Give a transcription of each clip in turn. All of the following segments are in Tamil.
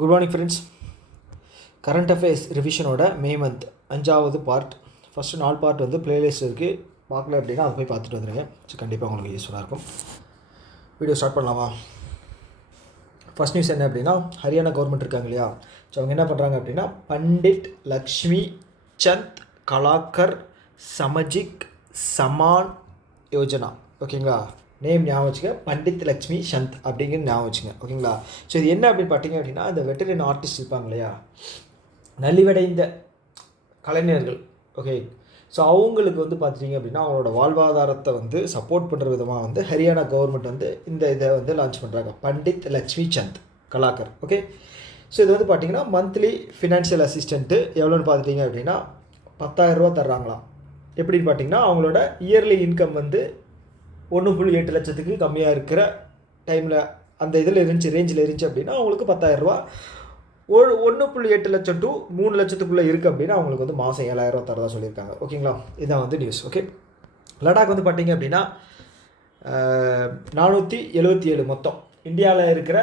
Good morning friends. Current affairs ரிவிஷனோட மே மந்த் 5வது பார்ட். ஃபஸ்ட்டு 4 பார்ட் வந்து ப்ளேலிஸ்ட் இருக்குது. பார்க்கல அப்படின்னா அதை போய் பார்த்துட்டு வந்துடுங்க. ஸோ கண்டிப்பாக உங்களுக்கு யூஸ்ஃபுல்லாக இருக்கும். வீடியோ ஸ்டார்ட் பண்ணலாமா? ஃபஸ்ட் நியூஸ் என்ன அப்படின்னா, ஹரியானா கவர்மெண்ட் இருக்காங்க இல்லையா, ஸோ அவங்க என்ன பண்ணுறாங்க அப்படின்னா, பண்டிட் லக்ஷ்மி சந்த் கலாக்கர் சமஜிக் சமான் யோஜனா, ஓகேங்களா, நேம் ஞாபகம் வச்சுங்க. பண்டித் லக்ஷ்மி சந்த் அப்படிங்கிற ஞாபகம் வச்சுங்க, ஓகேங்களா. ஸோ இது என்ன அப்படின்னு பார்த்தீங்க அப்படின்னா, இந்த வெட்டரன் ஆர்டிஸ்ட் இருப்பாங்க இல்லையா, நலிவடைந்த கலைஞர்கள், ஓகே. ஸோ அவங்களுக்கு வந்து பார்த்தீங்க அப்படின்னா அவங்களோட வாழ்வாதாரத்தை வந்து சப்போர்ட் பண்ணுற விதமாக வந்து ஹரியானா கவர்மெண்ட் வந்து இந்த இதை வந்து லான்ச் பண்ணுறாங்க, பண்டித் லக்ஷ்மி சந்த் கலாக்கர், ஓகே. ஸோ இது வந்து பார்த்திங்கன்னா மந்த்லி ஃபினான்ஷியல் அசிஸ்டண்ட்டு எவ்வளோன்னு பார்த்துட்டிங்க அப்படின்னா 10,000 ரூபா தர்றாங்களாம். எப்படின்னு பார்த்தீங்கன்னா, அவங்களோட இயர்லி இன்கம் வந்து 1.8 லட்சத்துக்கு கம்மியாக இருக்கிற டைமில் அந்த இதில் இருந்துச்சு, ரேஞ்சில் இருந்துச்சு அப்படின்னா அவங்களுக்கு 10,000 ரூபா. 1.8 லட்சம் டு 3 லட்சத்துக்குள்ளே இருக்குது அப்படின்னா அவங்களுக்கு வந்து மாதம் 7,000 ரூபா தரதா சொல்லியிருக்காங்க, ஓகேங்களா. இதான் வந்து நியூஸ், ஓகே. லடாக் வந்து பார்த்திங்க அப்படின்னா 477 மொத்தம் இந்தியாவில் இருக்கிற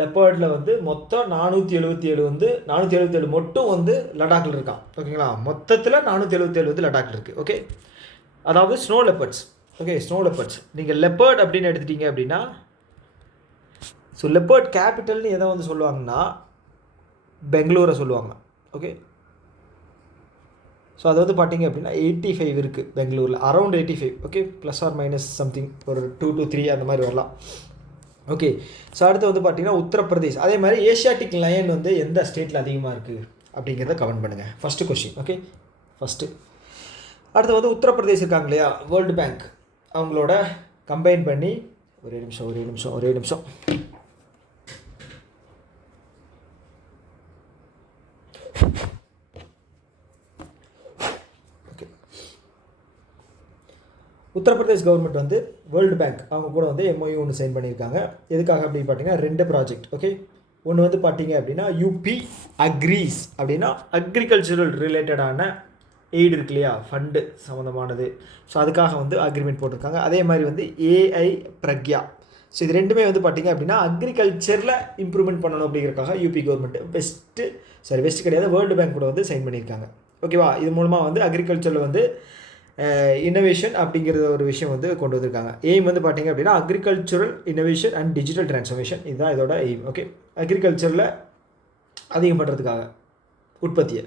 லெப்பர்டில் வந்து மொத்தம் 477 வந்து 477 மட்டும் வந்து லடாக்கில் இருக்கான், ஓகேங்களா. மொத்தத்தில் 477 வந்து லடாக்கில் இருக்குது, ஓகே. அதாவது snow leopards, okay, snow leopards. நீங்கள் லெப்பர்ட் அப்படின்னு எடுத்துட்டீங்க அப்படின்னா, ஸோ லெப்பர்ட் கேபிட்டல்னு எதை வந்து சொல்லுவாங்கன்னா பெங்களூரை சொல்லுவாங்க, ஓகே. ஸோ அது வந்து பார்த்தீங்க அப்படின்னா 85 இருக்குது பெங்களூரில், around 85, okay, plus or minus something ஒரு 2 to 3 அந்த மாதிரி வரலாம், ஓகே. ஸோ அடுத்து வந்து பார்த்தீங்கன்னா உத்தரப்பிரதேஷ். அதே மாதிரி ஏஷியாட்டிக் லயன் வந்து எந்த ஸ்டேட்டில் அதிகமாக இருக்குது அப்படிங்கிறத கமெண்ட் பண்ணுங்கள். First question, okay, first. அடுத்து வந்து உத்தரப்பிரதேஷ் இருக்காங்க இல்லையா, வேர்ல்டு பேங்க் அவங்களோட கம்பைன் பண்ணி ஒரே நிமிஷம் உத்தரப்பிரதேஷ் கவர்மெண்ட் வந்து வேர்ல்டு பேங்க் அவங்க கூட வந்து MOU ஒன்று சைன் பண்ணியிருக்காங்க. எதுக்காக அப்படின்னு பார்த்தீங்கன்னா 2 ப்ராஜெக்ட், ஓகே. ஒன்று வந்து பார்த்தீங்க அப்படின்னா UP அக்ரீஸ் அப்படின்னா அக்ரிகல்ச்சரல் ரிலேட்டடான எய்டு இருக்கு இல்லையா, ஃபண்டு சம்மந்தமானது. ஸோ அதுக்காக வந்து அக்ரிமெண்ட் போட்டிருக்காங்க. அதே மாதிரி வந்து AI பிரக்யா. ஸோ இது ரெண்டுமே வந்து பார்த்திங்க அப்படின்னா அக்ரிகல்ச்சரில் இம்ப்ரூவ்மெண்ட் பண்ணணும் அப்படிங்கிறக்காக UP கவர்மெண்ட் வெஸ்ட் கிடையாது, வேர்ல்டு பேங்க் கூட வந்து சைன் பண்ணியிருக்காங்க, ஓகேவா. இது மூலமாக வந்து அக்ரிகல்ச்சரில் வந்து இன்னோவேஷன் அப்படிங்கிற ஒரு விஷயம் வந்து கொண்டு வந்திருக்காங்க. எய்ம் வந்து பார்த்திங்க அப்படின்னா agricultural innovation and digital transformation, இதுதான் இதோட எய்ம், ஓகே. அக்ரிகல்ச்சரில் அதிகம் பண்ணுறதுக்காக உற்பத்தியை.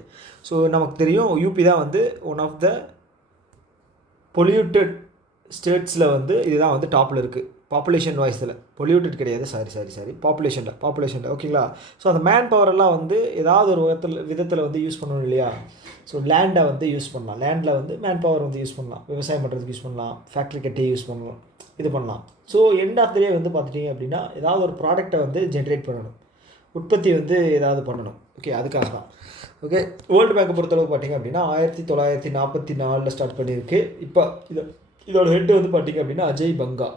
ஸோ நமக்கு தெரியும் UP தான் வந்து ஒன் ஆஃப் த பொல்யூட்டட் ஸ்டேட்ஸில் வந்து இதுதான் வந்து டாப்பில் இருக்குது பாப்புலேஷன் வாய்ஸில். பொல்யூட்டட் கிடையாது, சாரி பாப்புலேஷனில், ஓகேங்களா. ஸோ அந்த மேன் பவரெல்லாம் வந்து ஏதாவது ஒரு விதத்தில் வந்து யூஸ் பண்ணணும் இல்லையா. ஸோ லேண்டை வந்து யூஸ் பண்ணலாம், லேண்டில் வந்து மேன் பவர் வந்து யூஸ் பண்ணலாம், விவசாயம் பண்ணுறதுக்கு யூஸ் பண்ணலாம், ஃபேக்ட்ரி கட்டி யூஸ் பண்ணலாம், இது பண்ணலாம். ஸோ எண்ட் ஆஃப் த டே வந்து பார்த்துட்டிங்க அப்படின்னா ஏதாவது ஒரு ப்ராடக்டை வந்து ஜென்ரேட் பண்ணணும், உற்பத்தி வந்து ஏதாவது பண்ணணும், ஓகே. அதுக்காக தான், ஓகே. வேர்ல்டு பேங்கை பொறுத்தளவு பார்த்திங்க அப்படின்னா 1944 ஸ்டார்ட் பண்ணியிருக்கு. இப்போ இதோட ஹெட் வந்து பார்த்திங்க அப்படின்னா அஜய் பங்கா.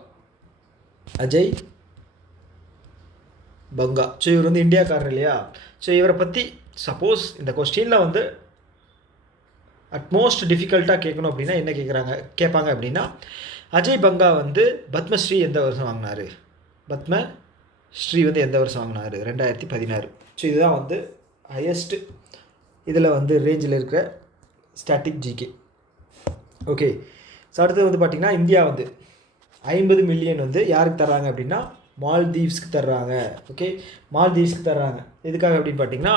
ஸோ இவர் வந்து இந்தியாக்காரர் இல்லையா. ஸோ இவரை பற்றி சப்போஸ் இந்த கொஸ்டினில் வந்து அட்மோஸ்ட் டிஃபிகல்ட்டாக கேட்கணும் அப்படின்னா என்ன கேட்பாங்க அப்படின்னா, அஜய் பங்கா வந்து பத்மஸ்ரீ எந்த வருஷம் வாங்கினார், பத்மஸ்ரீ வந்து எந்த வருஷம் வாங்கினார், 2016. ஸோ இதுதான் வந்து ஹையஸ்ட் இதில் வந்து ரேஞ்சில் இருக்கிற ஸ்டாட்டிக் ஜிகே, ஓகே. ஸோ அடுத்தது வந்து பார்த்திங்கன்னா இந்தியா வந்து 50 மில்லியன் வந்து யாருக்கு தர்றாங்க அப்படின்னா மால்தீவ்ஸ்க்கு தர்றாங்க, ஓகே. மால்தீவ்ஸ்க்கு தர்றாங்க. எதுக்காக அப்படின்னு பார்த்தீங்கன்னா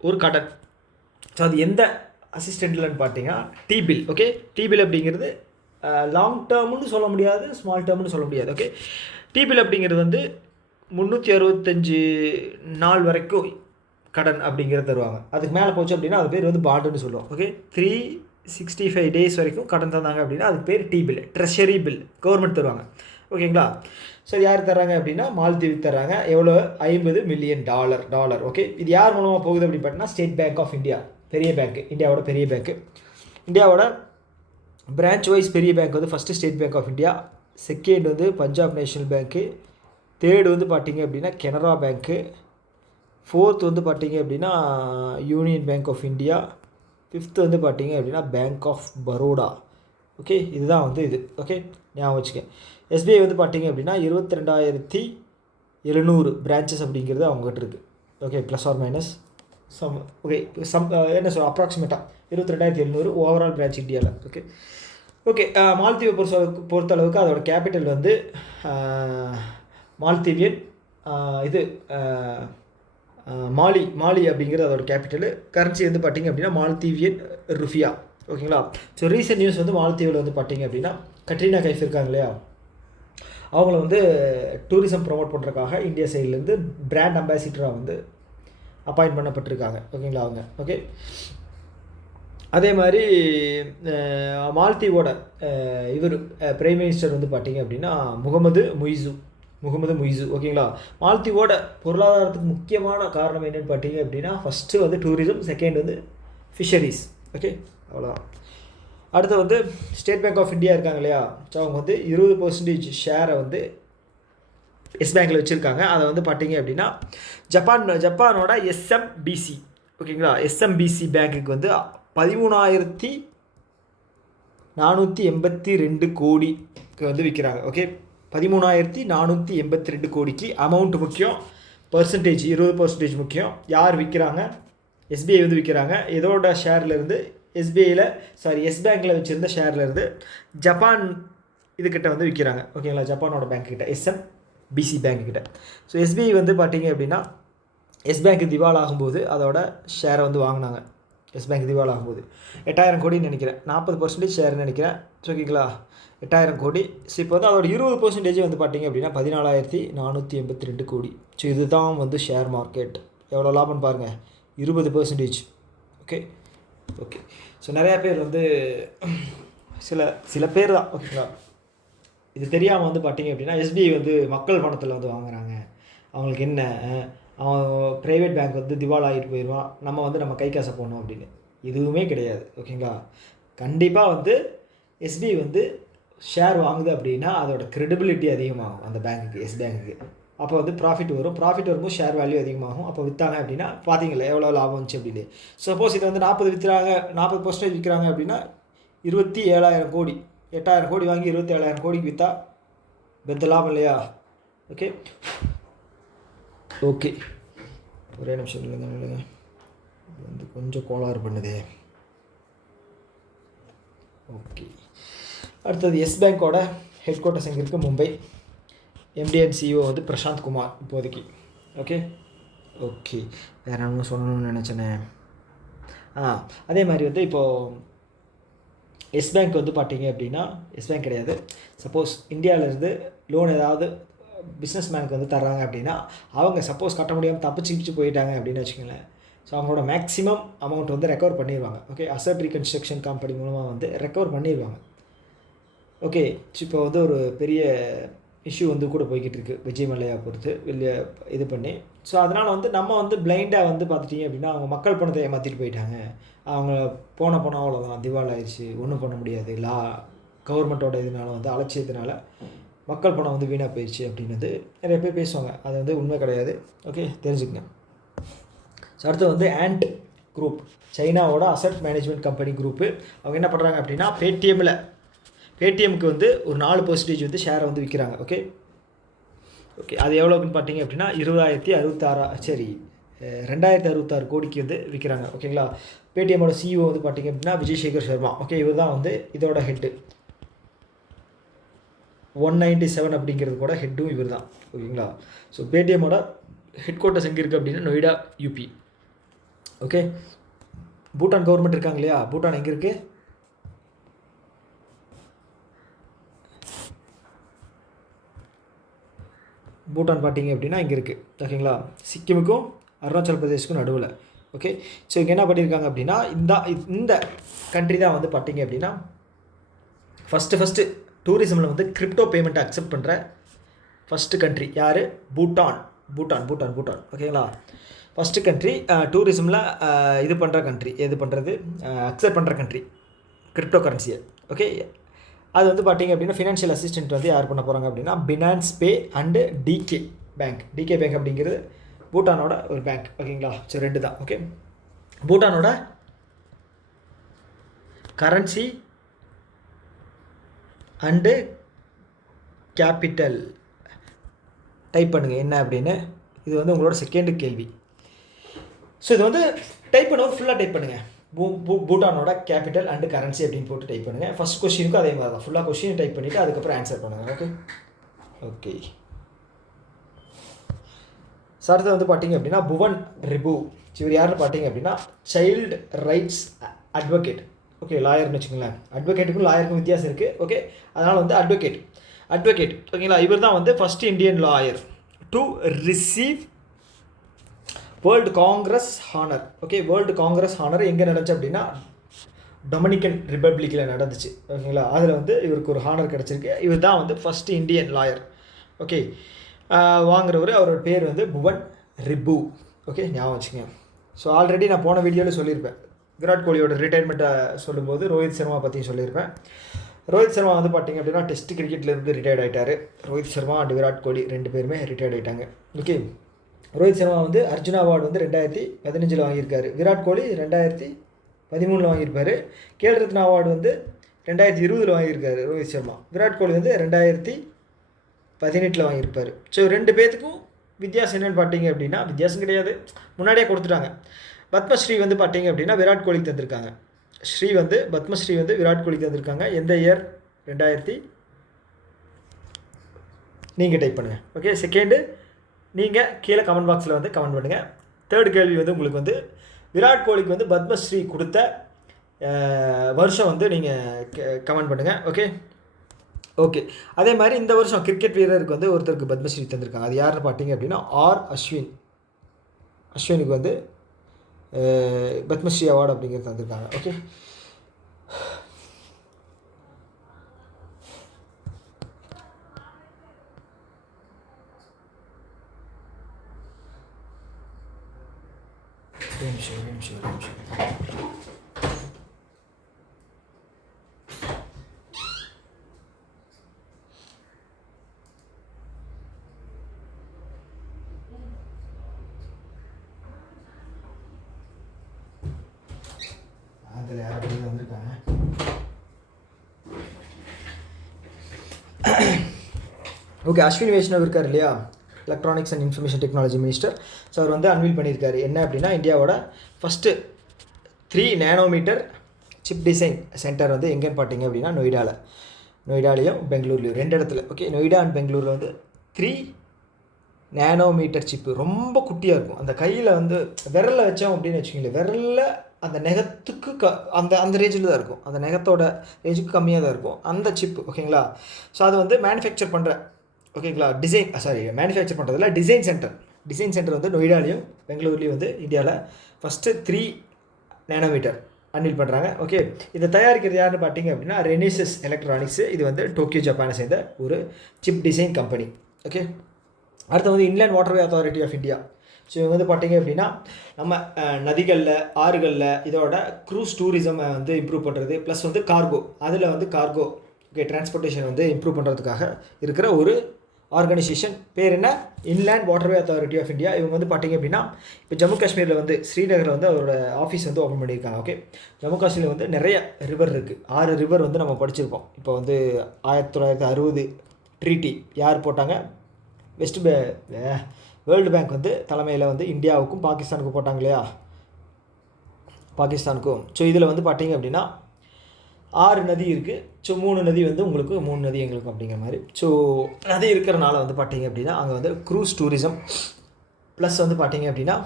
ஒரு கடன். ஸோ அது எந்த அசிஸ்டண்ட்லன்னு பார்த்தீங்கன்னா T-bill, ஓகே. T-bill அப்படிங்கிறது லாங் டேர்ம்னு சொல்ல முடியாது, ஸ்மால் டேர்ம்னு சொல்ல முடியாது, ஓகே. T-bill அப்படிங்கிறது வந்து 365 நாள் வரைக்கும் கடன் அப்படிங்கிறத தருவாங்க. அதுக்கு மேலே போச்சு அப்படின்னா அது பேர் வந்து பாண்டுன்னு சொல்லுவோம், ஓகே. 365 டேஸ் வரைக்கும் கடன் தந்தாங்க அப்படின்னா அதுக்கு பேர் T-bill, ட்ரெஷரி பில், கவர்மெண்ட் தருவாங்க, ஓகேங்களா. ஸோ யார் தர்றாங்க அப்படின்னா மால்தீவ் தர்றாங்க. எவ்வளோ? $50 மில்லியன், ஓகே. இது யார் மூலமாக போகுது அப்படின்னு பார்த்தீங்கன்னா ஸ்டேட் பேங்க் ஆஃப் இந்தியா, பெரிய பேங்க்கு, இந்தியாவோட பெரிய பேங்க்கு. இந்தியாவோட பிரான்ச் வைஸ் பெரிய பேங்க் வந்து first State Bank of India, second வந்து பஞ்சாப் நேஷனல் பேங்க்கு, தேர்டு வந்து பார்த்திங்க அப்படின்னா கெனரா பேங்க்கு, ஃபோர்த் வந்து பார்த்திங்க அப்படின்னா Union bank of India, fifth வந்து பார்த்திங்க அப்படின்னா பேங்க் ஆஃப் பரோடா, ஓகே. இதுதான் வந்து இது, ஓகே, ஞாபகம் வச்சுக்க. SBI வந்து பார்த்திங்க அப்படின்னா 22,700 பிரான்ச்சஸ் அப்படிங்கிறது அவங்ககிட்ட இருக்குது, okay, plus or minus sum. Okay, என்ன சொல் அப்ராக்சிமேட்டாக 22,700 ஓவரால் பிரான்ச் இந்தியாவில். Okay okay. மால்தீவை பொறுத்தளவுக்கு அதோட கேபிட்டல் வந்து மால்தீவியன் இது மாலி அப்படிங்கிறது அதோட கேபிட்டலு. கரன்சி வந்து பார்த்திங்க அப்படின்னா மால்தீவியன் ருஃபியா. ஓகேங்களா. ஸோ ரீசெண்ட் நியூஸ் வந்து மாலத்தீவில் வந்து பார்த்திங்க அப்படின்னா கட்ரீனா கைஃப் இருக்காங்க இல்லையா, அவங்கள வந்து டூரிசம் ப்ரொமோட் பண்ணுறதுக்காக இந்தியா சைட்லேருந்து பிராண்ட் அம்பாசிடராக வந்து அப்பாயிண்ட் பண்ணப்பட்டிருக்காங்க. ஓகேங்களா அவங்க. ஓகே, அதே மாதிரி மால்தீவோட இவர் பிரைம் மினிஸ்டர் வந்து பார்த்திங்க அப்படின்னா முகமது முயிஸு. ஓகேங்களா. மால்தீவோட பொருளாதாரத்துக்கு முக்கியமான காரணம் என்னென்னு பார்த்தீங்க அப்படின்னா ஃபஸ்ட்டு வந்து டூரிசம், செகண்ட் வந்து ஃபிஷரிஸ். ஓகே, அவ்வளோதான். அடுத்து வந்து ஸ்டேட் பேங்க் ஆஃப் இந்தியா இருக்காங்க இல்லையா, ஸோ அவங்க வந்து 20% ஷேரை வந்து எஸ் பேங்க்கில் வச்சுருக்காங்க. அதை வந்து பார்த்தீங்க அப்படின்னா ஜப்பானோட எஸ்எம்பிசி. ஓகேங்களா, எஸ்எம்பிசி பேங்க்குக்கு வந்து 13,482 கோடிக்கு வந்து விற்கிறாங்க. ஓகே, 13,482 கோடிக்கு. அமௌண்ட் முக்கியம், பர்சன்டேஜ் 20% முக்கியம். யார் விற்கிறாங்க? எஸ்பிஐ வந்து விற்கிறாங்க. இதோட ஷேர்லேருந்து எஸ்பிஐயில் எஸ் பேங்க்கில் வச்சுருந்த ஷேர்லேருந்து ஜப்பான் இதுக்கிட்ட வந்து விற்கிறாங்க. ஓகேங்களா, ஜப்பானோட பேங்க்கிட்ட, எஸ்எம்பிசி பேங்க்கிட்ட. ஸோ எஸ்பிஐ வந்து பார்த்திங்க அப்படின்னா எஸ் பேங்க் திவால் ஆகும்போது அதோட ஷேரை வந்து வாங்கினாங்க. எஸ் பேங்க் திவால் ஆகும்போது 8,000 கோடின்னு நினைக்கிறேன், 40% ஷேர்னு நினைக்கிறேன். ஓகேங்களா, 8,000 கோடி. ஸோ இப்போ வந்து அதோட 20% வந்து பார்த்திங்க அப்படின்னா 14,482 கோடி. ஸோ இதுதான் வந்து ஷேர் மார்க்கெட். எவ்வளோ லாபம்னு பாருங்கள், 20%. Okay okay. ஸோ நிறையா பேர் வந்து சில பேர் தான். ஓகேங்களா, இது தெரியாமல் வந்து பார்த்திங்க அப்படின்னா எஸ்பிஐ வந்து மக்கள் பணத்தில் வந்து வாங்குறாங்க. அவங்களுக்கு என்ன, அவன் ப்ரைவேட் பேங்க் வந்து திவால் ஆகிட்டு போயிடுவான், நம்ம வந்து நம்ம கை காசை போடணும் அப்படின்னு எதுவுமே கிடையாது. ஓகேங்களா, கண்டிப்பாக வந்து எஸ்பிஐ வந்து ஷேர் வாங்குது அப்படின்னா அதோட க்ரெடிபிலிட்டி அதிகமாகும் அந்த பேங்க்குக்கு, எஸ் பேங்க்குக்கு. அப்போ வந்து ப்ராஃபிட் வரும்போது ஷேர் வேல்யூ அதிகமாகும். அப்போ விற்றாங்க அப்படின்னா பார்த்தீங்களா எவ்வளோ லாபம் வந்துச்சு அப்படின்னு. சப்போஸ் இது வந்து 40% விற்கிறாங்க அப்படின்னா 27,000 கோடி, 8,000 கோடி வாங்கி 27,000 கோடிக்கு விற்றா பெத்த லாபம் இல்லையா. ஓகே ஓகே, ஒரே நிமிஷம் இல்லைங்க, இது வந்து கொஞ்சம் கோளாறு பண்ணுதே. ஓகே, அடுத்தது எஸ் பேங்க்கோட ஹெட் குவார்ட்டர்ஸ் எங்கே இருக்குது? மும்பை. எம்டி அண்ட் சிஇஓ வந்து பிரசாந்த் குமார் இப்போதைக்கு. ஓகே ஓகே, வேறு ஒன்றும் சொல்லணும்னு நினச்சேனே. அதே மாதிரி வந்து இப்போது எஸ் பேங்க் வந்து பார்த்தீங்க அப்படின்னா, எஸ் பேங்க் கிடையாது, சப்போஸ் இந்தியாவிலேருந்து லோன் ஏதாவது பிஸ்னஸ் மேனுக்கு வந்து தர்றாங்க அப்படின்னா அவங்க சப்போஸ் கட்ட முடியாமல் தப்பிச்சு போயிட்டாங்க அப்படின்னு வச்சுக்கோங்களேன். ஸோ அவங்களோட மேக்ஸிமம் அமௌண்ட் வந்து ரெக்கவர் பண்ணிடுவாங்க. ஓகே, அசட் ரீகன்ஸ்ட்ரக்ஷன் கம்பெனி மூலமாக வந்து ரெக்கவர் பண்ணிடுவாங்க. ஓகே, இப்போ வந்து ஒரு பெரிய இஷ்யூ வந்து கூட போய்கிட்டு இருக்குது விஜய் மல்லையா பொறுத்து வெளியே இது பண்ணி. ஸோ அதனால் வந்து நம்ம வந்து பிளைண்டாக வந்து பார்த்துட்டிங்க அப்படின்னா அவங்க மக்கள் பணத்தை ஏமாற்றிட்டு போயிட்டாங்க, அவங்க போன அவ்வளோதான், திவால் ஆயிடுச்சு, ஒன்றும் பண்ண முடியாது, கவர்மெண்ட்டோட இதனால வந்து அலட்சியத்தினால மக்கள் பணம் வந்து வீணாக போயிடுச்சு அப்படின்னு வந்து நிறைய பேர் பேசுவாங்க. அது வந்து உண்மை கிடையாது. ஓகே, தெரிஞ்சுக்கங்க. ஸோ அடுத்து வந்து ஆண்ட் குரூப், சைனாவோட அசட் மேனேஜ்மெண்ட் கம்பெனி குரூப்பு. அவங்க என்ன பண்ணுறாங்க அப்படின்னா பேடிஎம்க்கு வந்து ஒரு 4% வந்து ஷேரை வந்து விற்கிறாங்க. ஓகே ஓகே, அது எவ்வளோக்குன்னு பார்த்தீங்க அப்படின்னா 2,066 கோடிக்கு வந்து விற்கிறாங்க. ஓகேங்களா, பேடிஎம்மோட சிஇஓ வந்து பார்த்திங்க அப்படின்னா விஜய் சேகர் சர்மா. ஓகே, இவர் தான் வந்து இதோட ஹெட்டு. 197 அப்படிங்கிறது கூட ஹெட்டும் இவர் தான். ஓகேங்களா, ஸோ பேடிஎம்மோட ஹெட் குவார்ட்டர்ஸ் எங்கே இருக்குது அப்படின்னா Noida, UP. Okay, Bhutan government இருக்காங்க இல்லையா, பூட்டான் எங்கே இருக்குது? பூட்டான் பார்த்தீங்க அப்படின்னா இங்கே இருக்குது. ஓகேங்களா, சிக்கிமுக்கும் அருணாச்சல் பிரதேஷ்க்கும் நடுவில். ஓகே, ஸோ இங்கே என்ன பண்ணியிருக்காங்க அப்படின்னா இந்த கண்ட்ரி தான் வந்து பார்த்தீங்க அப்படின்னா ஃபஸ்ட்டு டூரிசமில் வந்து கிரிப்டோ பேமெண்ட்டை அக்செப்ட் பண்ணுற ஃபஸ்ட்டு கண்ட்ரி யார்? பூட்டான். ஓகேங்களா, ஃபஸ்ட்டு கண்ட்ரி டூரிசமில் இது பண்ணுற கண்ட்ரி, அக்செப்ட் பண்ணுற கண்ட்ரி கிரிப்டோ கரன்சியை. ஓகே, அது வந்து பார்த்திங்க அப்படின்னா ஃபினான்ஷியல் அசிஸ்டன்ட் வந்து யார் பண்ண போகிறாங்க அப்படின்னா Finance Pay and DK bank அப்படிங்கிறது பூட்டானோட ஒரு பேங்க். ஓகேங்களா, சரி, 2 தான். ஓகே, பூட்டானோட கரன்சி அண்டு கேபிட்டல் டைப் பண்ணுங்கள் என்ன அப்படின்னு. இது வந்து உங்களோட செகண்ட் கேள்வி. ஸோ இது வந்து டைப் பண்ணுவோம், ஃபுல்லாக டைப் பண்ணுங்கள். பூட்டானோட கேபிட்டல் அண்டு கரன்சி அப்படின்னு போட்டு டைப் பண்ணுங்கள். ஃபஸ்ட் கொஸ்டினுக்கும் அதே மாதிரி தான், ஃபுல்லாக கொஸ்டின் டைப் பண்ணிவிட்டு அதுக்கப்புறம் ஆன்சர் பண்ணுங்கள். Okay okay. ஸோ அடுத்து வந்து பார்த்தீங்க அப்படின்னா புவன் ரிபு. இவர் யாருன்னு பார்த்தீங்க அப்படின்னா சைல்டு ரைட்ஸ் அட்வொகேட். ஓகே, லாயர்னு வச்சுக்கோங்களேன். அட்வொகேட்டுக்கும் லாயருக்கும் வித்தியாசம் இருக்குது. ஓகே, அதனால் வந்து அட்வொகேட் ஓகேங்களா. இவர் தான் வந்து first Indian lawyer to receive world congress honour. Okay, world congress honour எங்கே நடந்துச்சு அப்படின்னா டொமினிக்கன் ரிப்பப்ளிக்கில் நடந்துச்சு. ஓகேங்களா, அதில் வந்து இவருக்கு ஒரு ஹானர் கிடச்சிருக்கு. இவர் தான் வந்து ஃபஸ்ட் இந்தியன் லாயர். ஓகே, வாங்குறவர். அவரோட பேர் வந்து புவன் ரிபு. ஓகே, ஞாபகம் வச்சுக்கோங்க. ஸோ ஆல்ரெடி நான் போன வீடியோவில் சொல்லியிருப்பேன், விராட் கோலியோட ரிட்டைர்மெண்ட்டை சொல்லும்போது ரோஹித் சர்மா பற்றியும் சொல்லியிருப்பேன். ரோஹித் சர்மா வந்து பார்த்திங்க அப்படின்னா டெஸ்ட் கிரிக்கெட்லேருந்து ரிட்டையர்ட் ஆகிட்டார். ரோஹித் சர்மா அண்ட் விராட் கோலி 2 பேருமே ரிட்டையர்ட் ஆகிட்டாங்க. ஓகே, ரோஹித் சர்மா வந்து அர்ஜுனா அவார்டு வந்து 2015 வாங்கியிருக்காரு. விராட் கோலி 2013 வாங்கியிருப்பார். கேல் ரத்னா அவார்டு வந்து 2020 வாங்கியிருக்காரு ரோஹித் சர்மா. விராட் கோலி வந்து 2018 வாங்கியிருப்பார். ஸோ 2 பேர்த்துக்கும் வித்தியாசம் என்னென்னு பார்த்தீங்க அப்படின்னா, வித்தியாசம் கிடையாது, முன்னாடியே கொடுத்துட்டாங்க. பத்மஸ்ரீ வந்து பார்த்தீங்க அப்படின்னா விராட் கோலிக்கு தந்திருக்காங்க. பத்மஸ்ரீ வந்து விராட் கோலிக்கு தந்திருக்காங்க. எந்த இயர்? 2000. நீங்கள் டைப் பண்ணுங்கள். ஓகே, செகண்டு நீங்கள் கீழே கமெண்ட் பாக்ஸில் வந்து கமெண்ட் பண்ணுங்கள். தேர்ட் கேள்வி வந்து உங்களுக்கு வந்து விராட் கோலிக்கு வந்து பத்மஸ்ரீ கொடுத்த வருஷம் வந்து நீங்கள் கமெண்ட் பண்ணுங்கள். Okay okay. அதே மாதிரி இந்த வருஷம் கிரிக்கெட் வீரருக்கு வந்து ஒருத்தருக்கு பத்மஸ்ரீ தந்திருக்காங்க. அது யாருன்னு பார்த்தீங்க அப்படின்னா அஸ்வினுக்கு வந்து பத்மஸ்ரீ அவார்டு அப்படிங்கிறது தந்திருக்காங்க. ஓகே, நிமிஷம். அதில் யார் அப்படி வந்திருக்காங்க? ஓகே, அஸ்வினி வைஷ்ணவ் இருக்கார் இல்லையா, electronics and information technology minister. So அவர் வந்து அன்வீல் பண்ணியிருக்காரு. என்ன அப்படின்னா இந்தியாவோட first 3 nanometre chip design centre வந்து எங்கேன்னு பார்த்தீங்க அப்படின்னா நொய்டாலையும் பெங்களூர்லேயும் 2 இடத்துல. ஓகே, நொய்டா அண்ட் பெங்களூரில் வந்து 3 நேனோமீட்டர் சிப்பு ரொம்ப குட்டியாக இருக்கும். அந்த கையில் வந்து விரலில் வச்சோம் அப்படின்னு வச்சுக்கோங்களேன், விரலில் அந்த நெகத்துக்கு அந்த ரேஞ்சில் தான் இருக்கும், அந்த நெகத்தோட ரேஞ்சுக்கு கம்மியாக தான் இருக்கும் அந்த சிப்பு. ஓகேங்களா, ஸோ அது வந்து மேனுஃபேக்சர் பண்ணுற, ஓகேங்களா, மேனுஃபேக்சர் பண்ணுறதுல டிசைன் சென்டர் வந்து நொய்டாலையும் பெங்களூர்லேயும் வந்து இந்தியாவில் ஃபஸ்ட்டு 3 நேனோமீட்டர் அன்வீல் பண்ணுறாங்க. ஓகே, இதை தயாரிக்கிறது யாருன்னு பார்த்தீங்க அப்படின்னா ரெனிசஸ் எலக்ட்ரானிக்ஸு. இது வந்து டோக்கியோ ஜப்பானை சேர்ந்த ஒரு சிப் டிசைன் கம்பெனி. ஓகே, அடுத்து வந்து inland waterway authority of India. So இவங்க வந்து பார்த்தீங்க அப்படின்னா நம்ம நதிகளில், ஆறுகளில் இதோட க்ரூஸ் டூரிசமை வந்து இம்ப்ரூவ் பண்ணுறது, ப்ளஸ் வந்து கார்கோ ஓகே டிரான்ஸ்போர்ட்டேஷன் வந்து இம்ப்ரூவ் பண்ணுறதுக்காக இருக்கிற ஒரு ஆர்கனைசேஷன். பேர் என்ன? Inland waterway authority of India. இவங்க வந்து பார்த்தீங்க அப்படின்னா இப்போ ஜம்மு காஷ்மீரில் வந்து ஸ்ரீநகரில் வந்து அவரோட ஆஃபீஸ் வந்து ஓப்பன் பண்ணியிருக்காங்க. ஓகே, ஜம்மு காஷ்மீரில் வந்து நிறைய ரிவர் இருக்குது. 6 ரிவர் வந்து நம்ம படிச்சிருப்போம். இப்போ வந்து 1960 ட்ரீட்டி யார் போட்டாங்க? வேர்ல்டு பேங்க் வந்து தலைமையில் வந்து இந்தியாவுக்கும் பாகிஸ்தானுக்கும் போட்டாங்க இல்லையா, பாகிஸ்தானுக்கும். ஸோ இதில் வந்து பார்த்தீங்க அப்படின்னா 6 நதி இருக்குது. ஸோ 3 நதி வந்து உங்களுக்கு, 3 நதி எங்களுக்கும் அப்படிங்கிற மாதிரி. ஸோ நதி இருக்கிறனால வந்து பார்த்தீங்க அப்படின்னா அங்கே வந்து க்ரூஸ் டூரிசம் ப்ளஸ் வந்து பார்த்தீங்க அப்படின்னா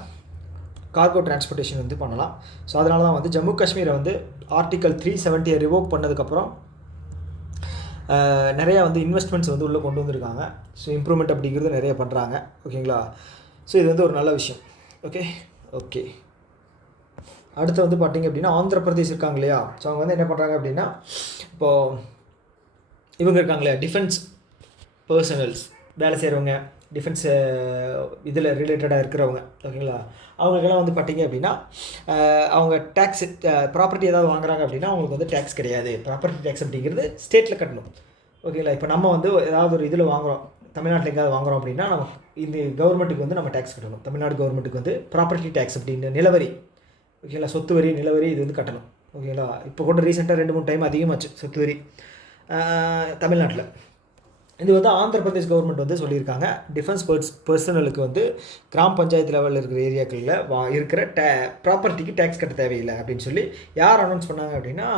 கார்கோ டிரான்ஸ்போர்ட்டேஷன் வந்து பண்ணலாம். ஸோ அதனால தான் வந்து ஜம்மு காஷ்மீரை வந்து ஆர்டிக்கல் 370 ரிவோக் பண்ணதுக்கப்புறம் நிறையா வந்து இன்வெஸ்ட்மெண்ட்ஸ் வந்து உள்ளே கொண்டு வந்திருக்காங்க. ஸோ இம்ப்ரூவ்மெண்ட் அப்படிங்கிறது நிறைய பண்ணுறாங்க. ஓகேங்களா, ஸோ இது வந்து ஒரு நல்ல விஷயம். ஓகே. அடுத்து வந்து பார்த்திங்க அப்படின்னா ஆந்திர பிரதேஷ் இருக்காங்க இல்லையா, ஸோ அவங்க வந்து என்ன பண்ணுறாங்க அப்படின்னா இப்போது இவங்க இருக்காங்க இல்லையா, டிஃபென்ஸ் பர்சனல்ஸ் வேலை செய்கிறவங்க, டிஃபென்ஸ் இதில் ரிலேட்டடாக இருக்கிறவங்க, ஓகேங்களா, அவங்களுக்கெல்லாம் வந்து பார்த்திங்க அப்படின்னா அவங்க டேக்ஸ் ப்ராப்பர்ட்டி ஏதாவது வாங்குறாங்க அப்படின்னா அவங்களுக்கு வந்து டேக்ஸ் கிடையாது. ப்ராப்பர்ட்டி டேக்ஸ் அப்படிங்கிறது ஸ்டேட்டில் கட்டணும். ஓகேங்களா, இப்போ நம்ம வந்து ஏதாவது ஒரு இதில் வாங்குகிறோம், தமிழ்நாட்டில் எங்கேயாவது வாங்குகிறோம் அப்படின்னா நம்ம இந்த கவர்மெண்ட்டுக்கு வந்து நம்ம டேக்ஸ் கட்டணும். தமிழ்நாடு கவர்மெண்ட்டுக்கு வந்து ப்ராப்பர்ட்டி டேக்ஸ் அப்படின்னு நிலவரி, ஓகேங்களா, சொத்து வரி, நிலவரி இது வந்து கட்டணும். ஓகேங்களா, இப்போ கூட ரீசெண்டாக 2-3 டைம் அதிகமாச்சு சொத்து வரி தமிழ்நாட்டில். இது வந்து ஆந்திர பிரதேஷ் கவர்மெண்ட் வந்து சொல்லியிருக்காங்க, டிஃபென்ஸ் பர்சனலுக்கு வந்து கிராம பஞ்சாயத்து லெவலில் இருக்கிற ஏரியாக்களில் இருக்கிற ப்ராப்பர்ட்டிக்கு டேக்ஸ் கட்ட தேவையில்லை அப்படின்னு சொல்லி யார் அனௌன்ஸ் பண்ணாங்க அப்படின்னா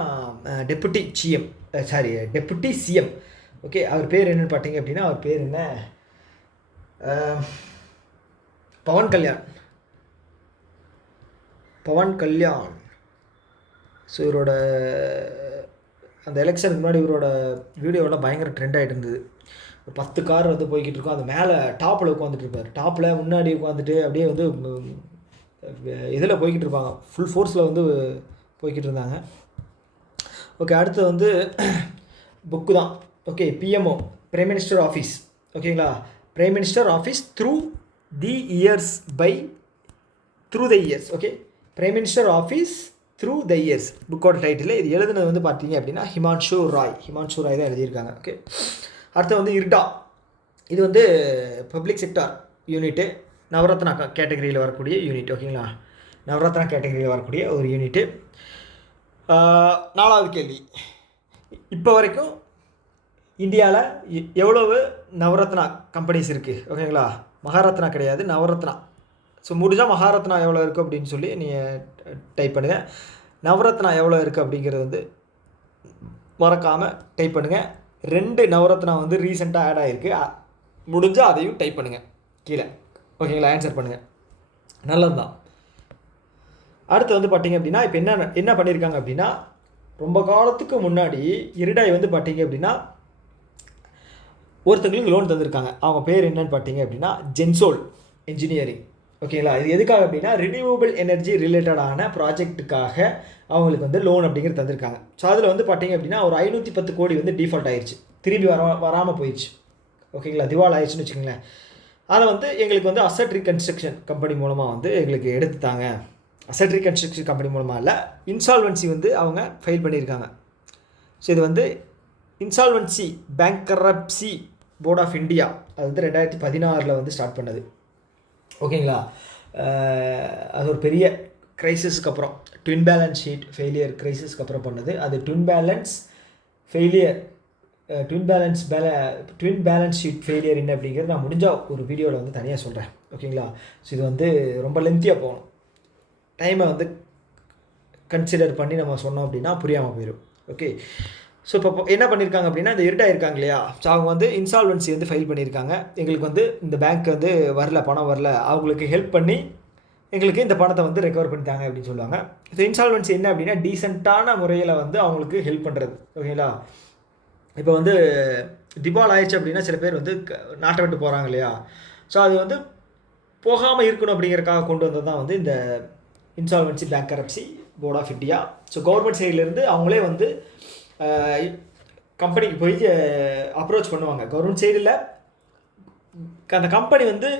டெப்புட்டி சிஎம். ஓகே, அவர் பேர் என்னென்னு பார்த்தீங்க அப்படின்னா, அவர் பேர் என்ன, பவன் கல்யாண். ஸோ இவரோட அந்த எலெக்ஷனுக்கு முன்னாடி இவரோட வீடியோலாம் பயங்கர ட்ரெண்ட் ஆகிட்டு இருந்தது. ஒரு 10 கார் வந்து போய்கிட்டு இருக்கோம், அது மேலே டாப்பில் உட்காந்துட்டு இருப்பார், டாப்பில் முன்னாடி உட்காந்துட்டு அப்படியே வந்து இதில் போய்கிட்டு இருப்பாங்க, ஃபுல் ஃபோர்ஸில் வந்து போய்கிட்டு இருந்தாங்க. ஓகே, அடுத்து வந்து புக்கு தான். Okay, PMO, prime minister office. ஓகேங்களா, prime minister office through the years. Okay, prime minister office through the years புக்கோட டைட்டில். இது எழுதுனது வந்து பார்த்தீங்க அப்படின்னா ஹிமான்ஷு ராய் தான் எழுதியிருக்காங்க. ஓகே, அடுத்து வந்து இர்டா. இது வந்து பப்ளிக் செக்டார் யூனிட்டு, நவரத்னா கேட்டகரியில் வரக்கூடிய யூனிட். ஓகேங்களா, நவரத்னா கேட்டகரியில் வரக்கூடிய ஒரு யூனிட்டு. 4வது கேள்வி, இப்போ வரைக்கும் இந்தியாவில் எவ்வளவு நவரத்னா கம்பெனிஸ் இருக்குது? ஓகேங்களா, மகாரத்னா கிடையாது, நவரத்னா. ஸோ முடிஞ்சால் மகாரத்னா எவ்வளோ இருக்குது அப்படின்னு சொல்லி நீங்கள் டைப் பண்ணுங்கள். நவரத்னா எவ்வளோ இருக்குது அப்படிங்கிறது வந்து மறக்காமல் டைப் பண்ணுங்கள். 2 நவரத்னா வந்து ரீசெண்டாக ஆட் ஆகிருக்கு, முடிஞ்சால் அதையும் டைப் பண்ணுங்கள் கீழே. ஓகேங்களா, ஆன்சர் பண்ணுங்கள், நல்லது தான். அடுத்து வந்து பார்த்திங்க அப்படின்னா, இப்போ என்ன பண்ணியிருக்காங்க அப்படின்னா, ரொம்ப காலத்துக்கு முன்னாடி இரிடாய் வந்து பார்த்திங்க அப்படின்னா ஒருத்தங்களுக்கு லோன் தந்திருக்காங்க. அவங்க பேர் என்னன்னு பார்த்தீங்க அப்படின்னா ஜென்சோல் இன்ஜினியரிங். ஓகேங்களா, இது எதுக்காக அப்படின்னா ரினியூவபிள் எனர்ஜி ரிலேட்டடான ப்ராஜெக்ட்டுக்காக அவங்களுக்கு வந்து லோன் அப்படிங்கிறது தந்திருக்காங்க. ஸோ அதில் வந்து பார்த்திங்க அப்படின்னா ஒரு 510 கோடி வந்து டிஃபால்ட் ஆயிடுச்சு, திரும்பி வராமல் போயிடுச்சு. ஓகேங்களா, திவால் ஆயிடுச்சுன்னு வச்சுக்கோங்களேன். அதை வந்து எங்களுக்கு வந்து அசட் ரீகன்ஸ்ட்ரக்ஷன் கம்பெனி மூலமாக வந்து எங்களுக்கு எடுத்துட்டாங்க. அசட் ரீகன்ஸ்ட்ரக்ஷன் கம்பெனி மூலமாக இல்லை, இன்சால்வன்சி வந்து அவங்க ஃபைல் பண்ணியிருக்காங்க. ஸோ இது வந்து insolvency bankruptcy board of India, அது வந்து 2016 வந்து ஸ்டார்ட் பண்ணது. ஓகேங்களா, அது ஒரு பெரிய க்ரைசிஸ்க்கு அப்புறம், ட்வின் பேலன்ஸ் ஷீட் ஃபெயிலியர் க்ரைசிஸ்க்கு அப்புறம் பண்ணது. அது ட்வின் பேலன்ஸ் ஷீட் ஃபெயிலியர் என்ன அப்படிங்கிறது நான் முடிஞ்சால் ஒரு வீடியோவில் வந்து தனியாக சொல்கிறேன். ஓகேங்களா, ஸோ இது வந்து ரொம்ப லென்த்தியாக போகணும், டைமை வந்து கன்சிடர் பண்ணி நம்ம சொன்னோம் அப்படின்னா புரியாமல் போயிடும். ஓகே, ஸோ இப்போ என்ன பண்ணியிருக்காங்க அப்படின்னா, இந்த இரிடாக இருக்காங்க இல்லையா, ஸோ அவங்க வந்து இன்சால்வன்சி வந்து ஃபைல் பண்ணியிருக்காங்க. எங்களுக்கு வந்து இந்த பேங்க் வந்து பணம் வரல, அவங்களுக்கு ஹெல்ப் பண்ணி எங்களுக்கு இந்த பணத்தை வந்து ரெக்கவர் பண்ணிட்டாங்க அப்படின்னு சொல்லுவாங்க. ஸோ இன்சால்வன்சி என்ன அப்படின்னா டீசெண்டான முறையில் வந்து அவங்களுக்கு ஹெல்ப் பண்ணுறது. ஓகேங்களா, இப்போ வந்து திவால் ஆயிடுச்சு அப்படின்னா சில பேர் வந்து நாட்டை விட்டு போகிறாங்க இல்லையா, ஸோ அது வந்து போகாமல் இருக்கணும் அப்படிங்கிறக்காக கொண்டு வந்தது தான் வந்து இந்த insolvency bankruptcy board of India. So government சைட்லேருந்து அவங்களே வந்து கம்பெனிக்கு போய் அப்ரோச் பண்ணுவாங்க. கவர்மெண்ட் சைடில் அந்த கம்பெனி வந்து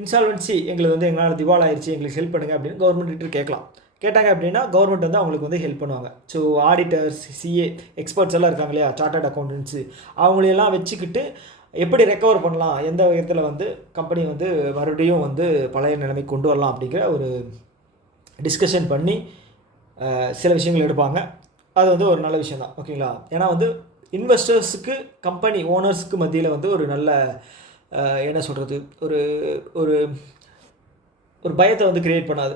இன்சால்வன்சி எங்களுக்கு வந்து எங்களால் திவால் ஆயிடுச்சு, எங்களுக்கு ஹெல்ப் பண்ணுங்கள் அப்படின்னு கவர்மெண்ட்டு கேட்டாங்க அப்படின்னா கவர்மெண்ட் வந்து அவங்களுக்கு வந்து ஹெல்ப் பண்ணுவாங்க. ஸோ ஆடிட்டர்ஸ், சிஏ எக்ஸ்பர்ட்ஸ் எல்லாம் இருக்காங்க இல்லையா, சார்ட்டர்ட் அக்கௌண்டன்ட்ஸு, அவங்களையெல்லாம் வச்சுக்கிட்டு எப்படி ரெக்கவர் பண்ணலாம், எந்த விதத்தில் வந்து கம்பெனி வந்து மறுபடியும் வந்து பழைய நிலைமை கொண்டு வரலாம் அப்படிங்கிற ஒரு டிஸ்கஷன் பண்ணி சில விஷயங்கள் எடுப்பாங்க. அது வந்து ஒரு நல்ல விஷயம் தான். ஓகேங்களா, ஏன்னா வந்து இன்வெஸ்டர்ஸுக்கு கம்பெனி ஓனர்ஸுக்கு மத்தியில் வந்து ஒரு நல்ல என்ன சொல்கிறது, ஒரு ஒரு ஒரு பயத்தை வந்து க்ரியேட் பண்ணாது.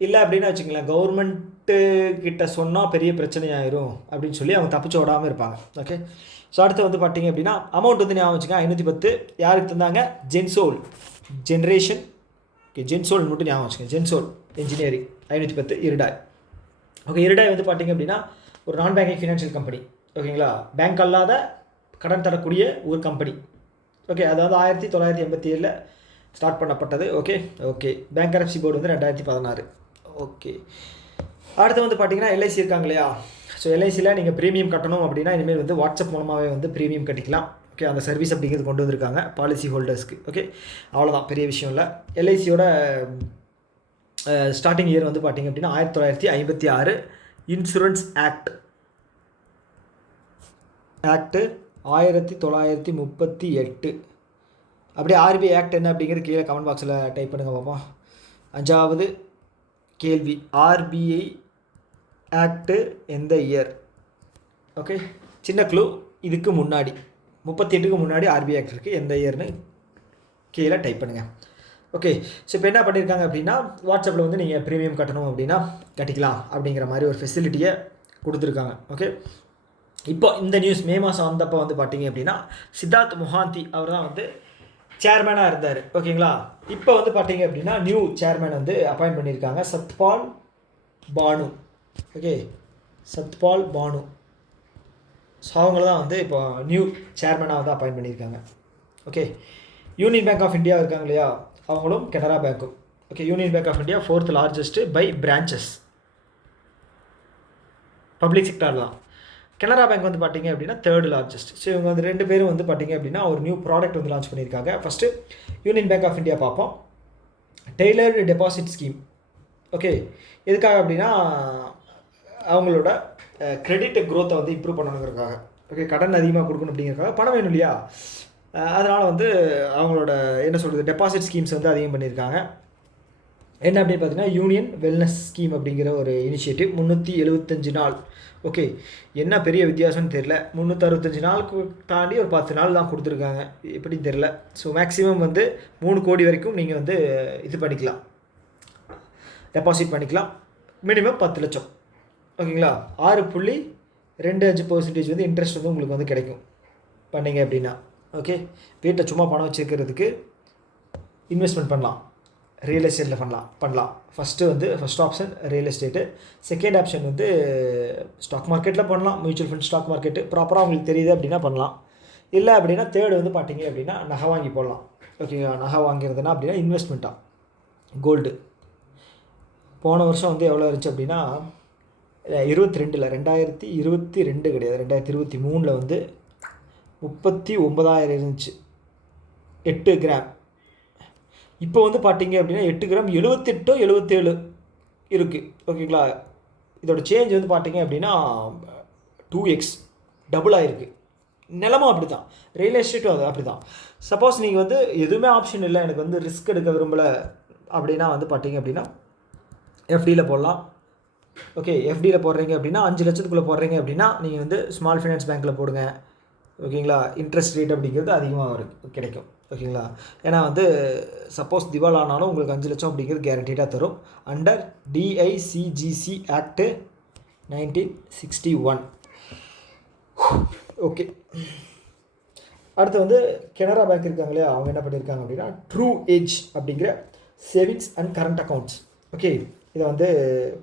இல்லை அப்படின்னு வச்சுங்களேன், கவர்மெண்ட்டு கிட்ட சொன்னால் பெரிய பிரச்சனையாயிரும் அப்படின்னு சொல்லி அவங்க தப்பிச்சு விடாமல் இருப்பாங்க. ஓகே, ஸோ அடுத்து வந்து பார்த்திங்க அப்படின்னா அமௌண்ட் வந்து ஞாபகம் வச்சுங்க, 510 யாருக்கு தந்தாங்க, ஜென்ரேஷன். ஓகே, ஜென்சோல் மட்டும் ஞாபகம் வச்சுங்க, ஜென்சோல் இன்ஜினியரிங் 510 இரிடாய். ஓகே, இரிடாய் வந்து பார்த்திங்க அப்படின்னா ஒரு நான் பேங்கிங் ஃபினான்ஷியல் கம்பெனி. ஓகேங்களா, பேங்க் அல்லாத கடன் தரக்கூடிய ஒரு கம்பெனி. ஓகே, அதாவது 1987 ஸ்டார்ட் பண்ணப்பட்டது. ஓகே, பேங்க்ரப்சி போர்டு வந்து 2016. ஓகே, அடுத்து வந்து பார்த்திங்கன்னா எல்ஐசி இருக்காங்க இல்லையா, ஸோ எல்ஐசியில் நீங்கள் ப்ரீமியம் கட்டணும் அப்படின்னா இனிமேல் வந்து வாட்ஸ்அப் மூலமாகவே வந்து ப்ரீமியம் கட்டிக்கலாம். ஓகே, அந்த சர்வீஸ் அப்படிங்கிறது கொண்டு வந்திருக்காங்க பாலிசி ஹோல்டர்ஸ்க்கு. ஓகே, அவ்வளோதான், பெரிய விஷயம் இல்லை. எல்ஐசியோட ஸ்டார்டிங் இயர் வந்து பார்த்திங்க அப்படின்னா 1956 இன்சூரன்ஸ் ஆக்ட் 1938. அப்படியே ஆர்பிஐ ஆக்ட் என்ன அப்படிங்கிறது கீழே கமெண்ட் பாக்ஸில் டைப் பண்ணுங்கள் பார்ப்போம். 5வது கேள்வி, ஆர்பிஐ ஆக்டு எந்த இயர்? ஓகே, சின்ன க்ளூ, இதுக்கு முன்னாடி 38க்கு முன்னாடி ஆர்பிஐ ஆக்ட் இருக்குது, எந்த இயர்னு கீழே டைப் பண்ணுங்கள். ஓகே, ஸோ இப்போ என்ன பண்ணியிருக்காங்க அப்படின்னா, வாட்ஸ்அப்பில் வந்து நீங்கள் ப்ரீமியம் கட்டணும் அப்படின்னா கட்டிக்கலாம் அப்படிங்கிற மாதிரி ஒரு ஃபெசிலிட்டியை கொடுத்துருக்காங்க. ஓகே, இப்போ இந்த நியூஸ் மே மாதம் வந்தப்போ வந்து பார்த்தீங்க அப்படின்னா சித்தார்த் மொஹாந்தி அவர் தான் வந்து சேர்மேனாக இருந்தார். ஓகேங்களா, இப்போ வந்து பார்த்தீங்க அப்படின்னா நியூ சேர்மேன் வந்து அப்பாயிண்ட் பண்ணியிருக்காங்க, சத்பால் பானு. ஓகே, சத்பால் பானு. ஸோ அவங்கள தான் வந்து இப்போ நியூ சேர்மேனாக வந்து அப்பாயிண்ட் பண்ணியிருக்காங்க. Okay, Union bank of India இருக்காங்க இல்லையா, அவங்களும் கனரா பேங்க்கும். Okay, Union bank of India 4th largest by branches, public sector தான். கனரா பேங்க் வந்து பார்த்தீங்க அப்படின்னா 3rd லார்ஜஸ்ட். ஸோ இவங்க வந்து 2 பேரும் வந்து பார்த்தீங்க அப்படின்னா ஒரு நியூ ப்ராடக்ட் வந்து லான்ச் பண்ணியிருக்காங்க. First union bank of India பார்ப்போம். Tailored deposit scheme. ஓகே, எதுக்காக அப்படின்னா அவங்களோட கிரெடிட் க்ரோத்தை வந்து இம்ப்ரூவ் பண்ணணுங்கிறதுக்காக. ஓகே, கடன் அதிகமாக கொடுக்கணும் அப்படிங்கிறதுக்காக, பணம் வேணும் இல்லையா, அதனால் வந்து அவங்களோட என்ன சொல்கிறது டெபாசிட் ஸ்கீம்ஸ் வந்து அதிகம் பண்ணியிருக்காங்க. என்ன அப்படின்னு பார்த்தீங்கன்னா யூனியன் வெல்னஸ் ஸ்கீம் அப்படிங்கிற ஒரு இனிஷியேட்டிவ் 375 நாள். ஓகே, என்ன பெரிய வித்தியாசம்னு தெரில, 365 நாளுக்கு தாண்டி ஒரு 10 நாள் தான் கொடுத்துருக்காங்க, எப்படின்னு தெரில. ஸோ மேக்ஸிமம் வந்து 3 கோடி வரைக்கும் நீங்கள் வந்து இது பண்ணிக்கலாம், டெபாசிட் பண்ணிக்கலாம். மினிமம் 10 லட்சம். ஓகேங்களா, 6.25% வந்து இன்ட்ரெஸ்ட் வந்து உங்களுக்கு வந்து கிடைக்கும் பண்ணிங்க அப்படின்னா. ஓகே, வீட்டில் சும்மா பணம் வச்சுருக்கிறதுக்கு இன்வெஸ்ட்மெண்ட் பண்ணலாம், ரியல் எஸ்டேட்டில் பண்ணலாம். First option real estate, second option வந்து ஸ்டாக் மார்க்கெட்டில் பண்ணலாம், மியூச்சுவல் ஃபண்ட் ஸ்டாக் மார்க்கெட்டு ப்ராப்பராக உங்களுக்கு தெரியுது அப்படின்னா பண்ணலாம். இல்லை அப்படின்னா தேர்டு வந்து பார்த்தீங்க அப்படின்னா நகை வாங்கி போடலாம். ஓகேங்களா, நகை வாங்கிறதுனா அப்படின்னா இன்வெஸ்ட்மெண்ட்டாக கோல்டு. போன வருஷம் வந்து எவ்வளோ இருந்துச்சு அப்படின்னா 2022 கிடையாது, 2023 வந்து 39,000 இருந்துச்சு 8 கிராம். இப்போ வந்து பார்த்தீங்க அப்படின்னா 8 கிராம் 77 இருக்குது. ஓகேங்களா, இதோட சேஞ்ச் வந்து பார்த்தீங்க அப்படின்னா 2x டபுள் ஆகிருக்கு. நிலமும் அப்படி தான், ரியல் எஸ்டேட்டும் அது அப்படி தான். சப்போஸ் நீங்கள் வந்து எதுவுமே ஆப்ஷன் இல்லை, எனக்கு வந்து ரிஸ்க் எடுக்க விரும்பலை அப்படின்னா வந்து பார்த்தீங்க அப்படின்னா எஃப்டியில் போடலாம். ஓகே, எஃப்டியில் போடுறீங்க அப்படின்னா 5 லட்சத்துக்குள்ளே போடுறீங்க அப்படின்னா நீங்கள் வந்து ஸ்மால் ஃபைனான்ஸ் பேங்க்கில் போடுங்க. ஓகேங்களா, இன்ட்ரெஸ்ட் ரேட் அப்படிங்கிறது அதிகமாக கிடைக்கும். ஓகேங்களா, ஏன்னா வந்து சப்போஸ் திவால் ஆனாலும் உங்களுக்கு 5 லட்சம் அப்படிங்கிறது கேரண்டீடாக தரும் அண்டர் டிஐசிஜிசி ஆக்ட் 1961. ஓகே, அடுத்து வந்து கனரா பேங்க் இருக்காங்க இல்லையா, அவங்க என்ன பண்ணியிருக்காங்க அப்படின்னா ட்ரூ ஏஜ் அப்படிங்கிற savings and current accounts. Okay, இதை வந்து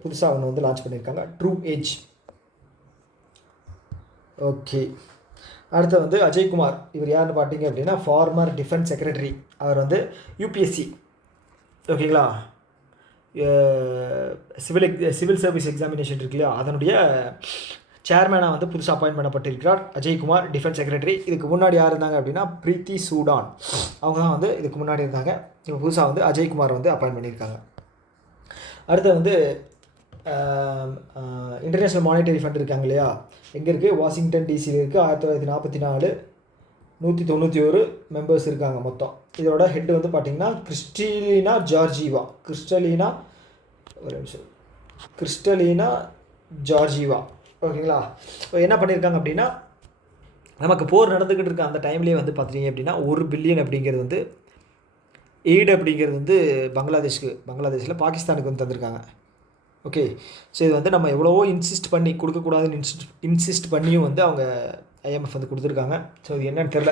புதுசாக அவங்க வந்து லான்ச் பண்ணியிருக்காங்க, ட்ரூ ஏஜ். ஓகே, அடுத்து வந்து அஜய்குமார். இவர் யாருன்னு பார்த்தீங்க அப்படின்னா ஃபார்மர் டிஃபென்ஸ் செக்ரட்டரி. அவர் வந்து யூபிஎஸ்சி, ஓகேங்களா, சிவில் சர்வீஸ் எக்ஸாமினேஷன் இருக்கு இல்லையா, அதனுடைய சேர்மேனாக வந்து புதுசாக அப்பாயின்ட் பண்ணப்பட்டிருக்கிறார் அஜய்குமார், டிஃபென்ஸ் செக்ரட்டரி. இதுக்கு முன்னாடி யார் இருந்தாங்க அப்படின்னா பிரீத்தி சூடான், அவங்க தான் வந்து இதுக்கு முன்னாடி இருந்தாங்க. இப்போ புதுசாக வந்து அஜய்குமார் வந்து அப்பாயின்ட் பண்ணியிருக்காங்க. அடுத்து வந்து இன்டர்நேஷ்னல் மானிட்டரி ஃபண்ட் இருக்காங்க இல்லையா, எங்கே இருக்குது, வாஷிங்டன் டிசியில் இருக்குது. 1944 191 மெம்பர்ஸ் இருக்காங்க மொத்தம். இதோட ஹெட் வந்து பார்த்திங்கன்னா கிறிஸ்டலினா ஜார்ஜிவா. ஓகேங்களா, இப்போ என்ன பண்ணியிருக்காங்க அப்படின்னா நமக்கு போர் நடந்துக்கிட்டு இருக்க அந்த டைம்லேயே வந்து பார்த்தீங்க அப்படின்னா 1 பில்லியன் அப்படிங்கிறது வந்து எய்டு அப்படிங்கிறது வந்து பங்களாதேஷில் பாகிஸ்தானுக்கு வந்து தந்திருக்காங்க. ஓகே, ஸோ இது வந்து நம்ம எவ்வளவோ இன்சிஸ்ட் பண்ணி கொடுக்கக்கூடாதுன்னு இன்சிஸ்ட் பண்ணியும் வந்து அவங்க ஐஎம்எஃப் வந்து கொடுத்துருக்காங்க. ஸோ இது என்னன்னு தெரில.